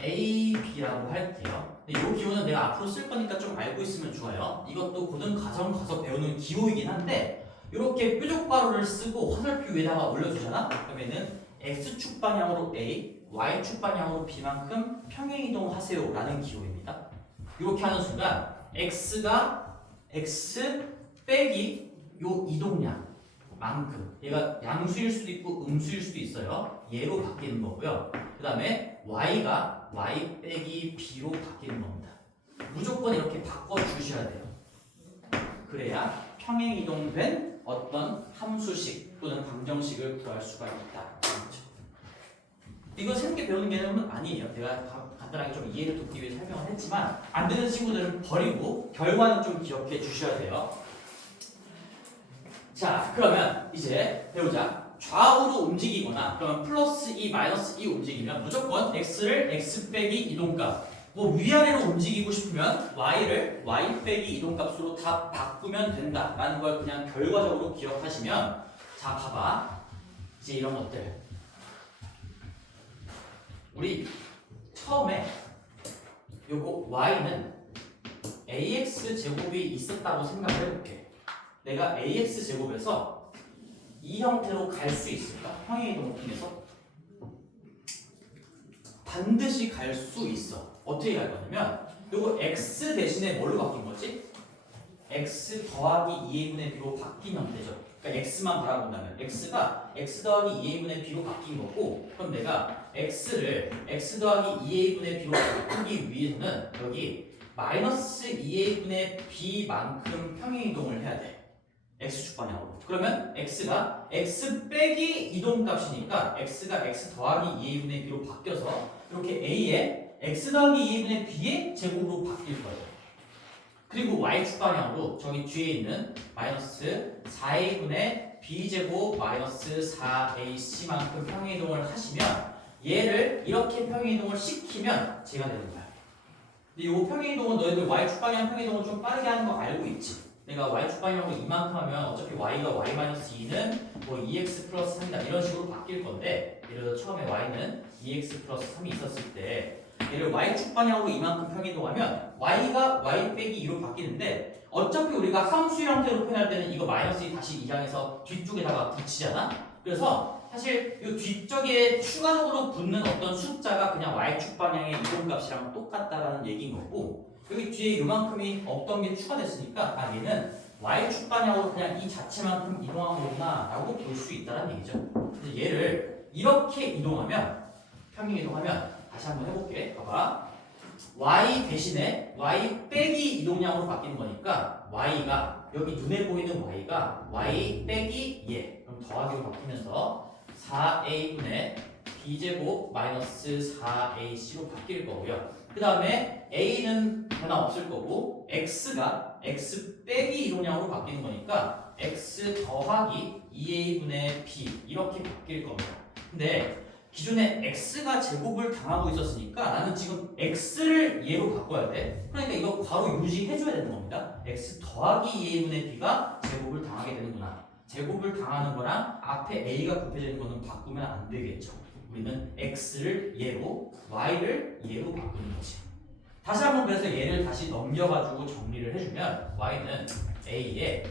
a, b라고 할게요. 근데 이 기호는 내가 앞으로 쓸 거니까 좀 알고 있으면 좋아요. 이것도 고등 가정 가서 배우는 기호이긴 한데 이렇게 뾰족괄호를 쓰고 화살표 위에다가 올려주잖아. 그러면은 x축 방향으로 a, y축 방향으로 b만큼 평행이동하세요 라는 기호입니다. 이렇게 하는 순간 x가 x 빼기 요 이동량만큼 얘가 양수일 수도 있고 음수일 수도 있어요. 얘로 바뀌는 거고요. 그 다음에 y가 y 빼기 b로 바뀌는 겁니다. 무조건 이렇게 바꿔주셔야 돼요. 그래야 평행이동된 어떤 함수식 또는 방정식을 구할 수가 있다. 그렇죠? 이거 새롭게 배우는 개념은 아니에요. 내가 간단하게 좀 이해를 돕기 위해 설명을 했지만 안 되는 친구들은 버리고 결과는 좀 기억해 주셔야 돼요. 자, 그러면 이제 배우자. 좌우로 움직이거나 그러면 플러스 2, 마이너스 2 움직이면 무조건 x를 x 빼기 이동값 뭐 위아래로 움직이고 싶으면 y를 y 빼기 이동값으로 다 바꾸면 된다라는 걸 그냥 결과적으로 기억하시면 자, 봐봐. 이제 이런 것들 우리 처음에 요거 y는 ax 제곱이 있었다고 생각을 해볼게. 내가 ax 제곱에서 이 형태로 갈 수 있을까? 평행이동을 통해서 반드시 갈 수 있어. 어떻게 갈 거냐면 요거 x 대신에 뭘로 바뀐 거지? x 더하기 2a분의 b로 바뀐 형태죠. 그러니까 x만 바라본다면 x가 x 더하기 2a분의 b로 바뀐 거고, 그럼 내가 x를 x 더하기 2a분의 b로 바꾸기 위해서는 여기 마이너스 2a분의 b만큼 평행이동을 해야 돼. x축 방향으로. 그러면 x가 x 빼기 이동값이니까 x가 x 더하기 2a분의 b로 바뀌어서 이렇게 a의 x 더하기 2a분의 b의 제곱으로 바뀔 거예요. 그리고 y축 방향으로 저기 뒤에 있는 마이너스 4a분의 b제곱 마이너스 4ac만큼 평행이동을 하시면 얘를 이렇게 평행이동을 시키면 제가 되는 거야. 근데 이 평행이동은 너희들 y축 방향 평행이동을 좀 빠르게 하는 거 알고 있지? 내가 y축 방향으로 이만큼 하면 어차피 y가 y-2는 뭐 2x 플러스 3이다 이런 식으로 바뀔 건데, 예를 들어 처음에 y는 2x 플러스 3이 있었을 때 얘를 y축 방향으로 이만큼 평행이동하면 y가 y 빼기 2로 바뀌는데, 어차피 우리가 함수 형태로 표현할 때는 이거 마이너스 2 다시 2항해서 뒤쪽에다가 붙이잖아? 그래서 사실 이 뒤쪽에 추가적으로 붙는 어떤 숫자가 그냥 y축 방향의 이동값이랑 똑같다라는 얘기인 거고, 여기 뒤에 요만큼이 없던 게 추가됐으니까 아 얘는 y축 방향으로 그냥 이 자체만큼 이동한 거구나 라고 볼 수 있다는 얘기죠. 그래서 얘를 이렇게 이동하면, 평행 이동하면 다시 한번 해볼게. 봐봐. y 대신에 y 빼기 이동량으로 바뀌는 거니까 y가 여기 눈에 보이는 y가 y 빼기 얘, 그럼 더하기로 바뀌면서 4a분의 b제곱 마이너스 4ac로 바뀔 거고요. 그 다음에 a는 변화 없을 거고 x가 x 빼기 이동량으로 바뀌는 거니까 x 더하기 2a분의 b 이렇게 바뀔 겁니다. 근데 기존에 x가 제곱을 당하고 있었으니까 나는 지금 x를 얘로 바꿔야 돼. 그러니까 이거 바로 유지해줘야 되는 겁니다. x 더하기 2a분의 b가 제곱을 당하게 되는구나. 제곱을 당하는 거랑 앞에 a가 곱해져 있는 거는 바꾸면 안 되겠죠. 우리는 x를 얘로, y를 얘로 바꾸는 거지. 다시 한번 그래서 얘를 다시 넘겨가지고 정리를 해주면 y는 a에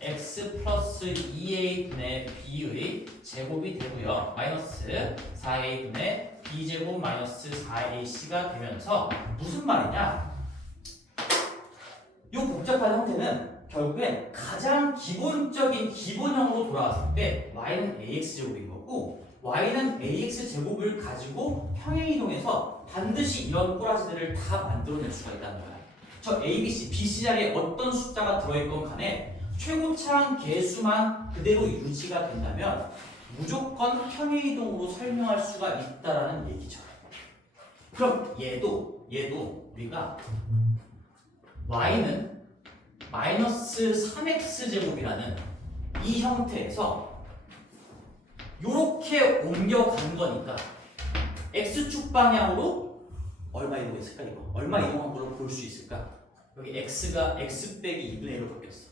x 플러스 2a분의 b의 제곱이 되고요. 마이너스 4a분의 b제곱 마이너스 4ac가 되면서 무슨 말이냐? 이 복잡한 형태는 결국엔 가장 기본적인 기본형으로 돌아왔을 때 y는 ax제곱인 거고 y는 ax제곱을 가지고 평행이동해서 반드시 이런 꼬라지들을 다 만들어낼 수가 있다는 거야. 저 ABC, BC 자리에 어떤 숫자가 들어있건 간에 최고차항 개수만 그대로 유지가 된다면 무조건 평행이동으로 설명할 수가 있다라는 얘기죠. 그럼 얘도 우리가 y는 마이너스 3x제곱이라는 이 형태에서 이렇게 옮겨간 거니까 x축 방향으로 얼마 이동했을까? 이거 얼마 이동한 걸로 볼 수 있을까? 여기 x가 x 빼기 2분의 1로 바뀌었어.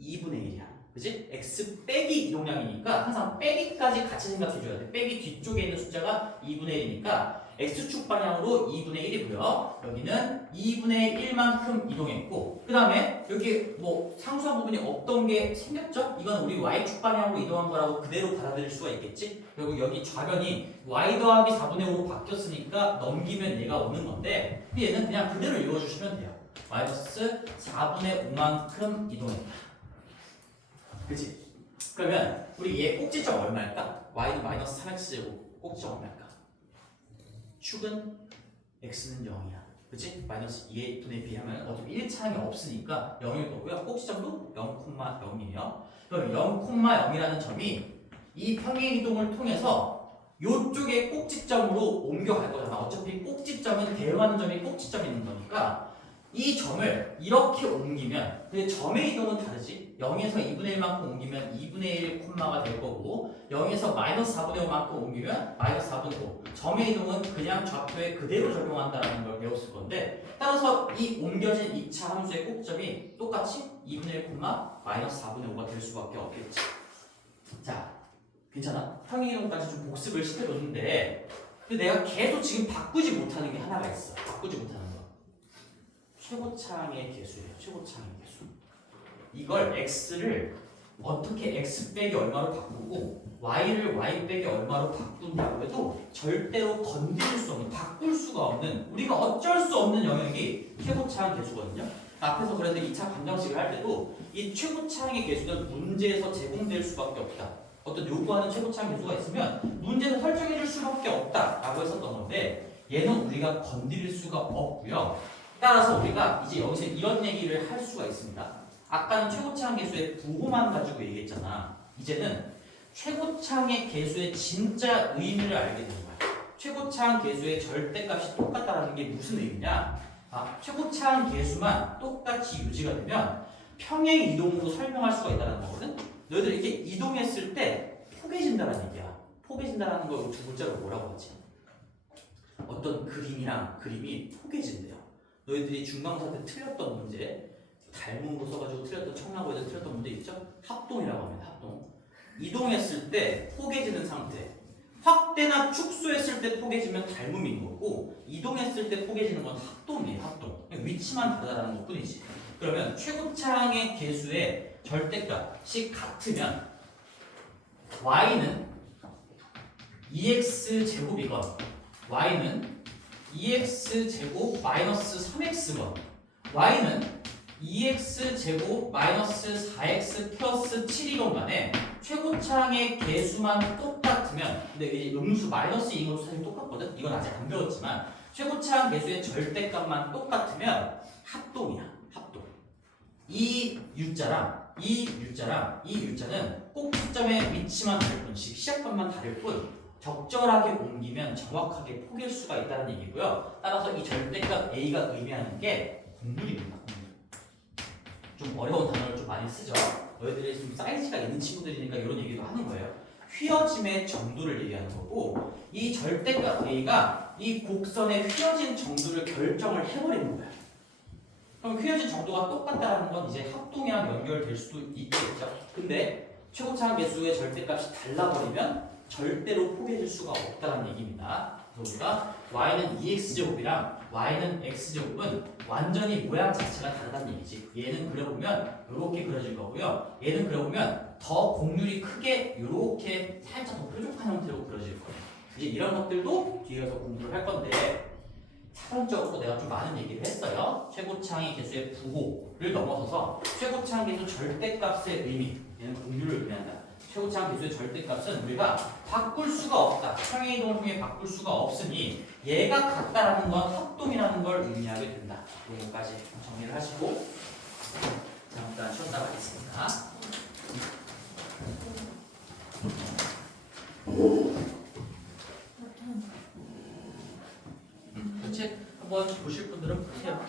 2분의 1이야. 그치? x 빼기 이동량이니까 항상 빼기까지 같이 생각해줘야 돼. 빼기 뒤쪽에 있는 숫자가 2분의 1이니까 x축 방향으로 2분의 1이고요. 여기는 2분의 1만큼 이동했고 그 다음에 여기 뭐 상수한 부분이 없던 게 생겼죠? 이건 우리 y축 방향으로 이동한 거라고 그대로 받아들일 수가 있겠지? 그리고 여기 좌변이 y 더하기 4분의 5로 바뀌었으니까 넘기면 얘가 오는 건데 얘는 그냥 그대로 읽어주시면 돼요. 마이너스 4분의 5만큼 이동했다. 그치? 그러면 우리 얘 꼭지점 얼마일까? y는 마이너스 3x제곱 꼭지점 얼마일까? 축은 x는 0이야. 그치? 마이너스 2분의 b 하면 어차피 1차항이 없으니까 0일 거고요. 꼭지점도 0,0이에요. 그럼 0,0이라는 점이 이 평행이동을 통해서 이쪽에 꼭지점으로 옮겨갈 거잖아. 어차피 꼭지점은 대응하는 점이 꼭지점이 있는 거니까 이 점을 이렇게 옮기면 근데 점의 이동은 다르지. 0에서 2분의 1만큼 옮기면 2분의 1 콤마가 될 거고 0에서 마이너스 4분의 5만큼 옮기면 마이너스 4분의 5. 점의 이동은 그냥 좌표에 그대로 적용한다는 걸 배웠을 건데 따라서 이 옮겨진 2차 함수의 꼭점이 똑같이 2분의 1 콤마 마이너스 4분의 5가 될 수밖에 없겠지. 자, 괜찮아? 평행이동까지 좀 복습을 시켜줬는데 근데 내가 계속 지금 바꾸지 못하는 게 하나가 있어. 바꾸지 못하는 거. 최고차항의 개수예요. 최고차항의 개수. 이걸 x를 어떻게 x 빼기 얼마로 바꾸고 y를 y 빼기 얼마로 바꾼다고 해도 절대로 건드릴 수 없는, 바꿀 수가 없는, 우리가 어쩔 수 없는 영역이 최고차항 개수거든요. 앞에서 그래도 2차 방정식을 할 때도 이 최고차항의 개수는 문제에서 제공될 수밖에 없다. 어떤 요구하는 최고차항 개수가 있으면 문제에서 설정해 줄 수밖에 없다라고 했었던 건데 얘는 우리가 건드릴 수가 없고요. 따라서 우리가 이제 여기서 이런 얘기를 할 수가 있습니다. 아까는 최고차항 개수의 부호만 가지고 얘기했잖아. 이제는 최고차항의 개수의 진짜 의미를 알게 되는 거야. 최고차항 개수의 절대값이 똑같다는 게 무슨 의미냐? 최고차항 개수만 똑같이 유지가 되면 평행 이동으로 설명할 수가 있다는 거거든. 너희들 이렇게 이동했을 때 포개진다는 얘기야. 포개진다는 거 두 글자로 뭐라고 하지? 어떤 그림이랑 그림이 포개진대요. 너희들이 중간고사 때 틀렸던 문제, 닮은 거 써가지고 틀렸던 청라고에서 틀렸던 문제 있죠? 합동이라고 합니다. 합동. 이동했을 때 포개지는 상태. 확대나 축소했을 때 포개지면 닮음인 거고 이동했을 때 포개지는 건 합동이에요. 합동. 위치만 다르다는 것 뿐이지. 그러면 최고차항의 개수의 절대값이 같으면 y는 2x제곱이건 y는 2x제곱 마이너스 3x건 y는 2x제곱 마이너스 4x 플러스 7이건 간에 최고차항의 개수만 똑같으면 근데 이 음수 마이너스 2인 것도 사실 똑같거든? 이건 아직 안 배웠지만 최고차항 개수의 절대값만 똑같으면 합동이야. 합동. 이 U자랑 이 U자는 꼭 시점의 위치만 다를 뿐 시작점만 다를 뿐 적절하게 옮기면 정확하게 포갤 수가 있다는 얘기고요. 따라서 이 절대값 A가 의미하는 게 공률입니다. 좀 어려운 단어를 좀 많이 쓰죠. 너희들이 좀 사이즈가 있는 친구들이니까 이런 얘기도 하는 거예요. 휘어짐의 정도를 얘기하는 거고 이 절대값 A가 이 곡선의 휘어진 정도를 결정을 해버리는 거예요. 그럼 휘어진 정도가 똑같다는 건 이제 합동이랑 연결될 수도 있겠죠. 근데 최고차항 개수의 절대값이 달라버리면 절대로 포개질 수가 없다는 얘기입니다. 그래서 우리가 y는 2x제곱이랑 y는 x제곱은 완전히 모양 자체가 다르다는 얘기지. 얘는 그려보면 이렇게 그려질 거고요. 얘는 그려보면 더 곡률이 크게 이렇게 살짝 더 뾰족한 형태로 그려질 거예요. 이제 이런 것들도 뒤에서 공부를 할 건데 차원적으로 내가 좀 많은 얘기를 했어요. 최고차항의 개수의 부호를 넘어서서 최고차항 개수 절대값의 의미, 얘는 공률을 의미한다. 최고차항 개수의 절대값은 우리가 바꿀 수가 없다. 평행이동을 통해 바꿀 수가 없으니 얘가 같다라는 건 합동이라는 걸 의미하게 된다. 여기까지 정리를 하시고 잠깐 쉬었다 가겠습니다. 책 한번 보실 분들은 보세요.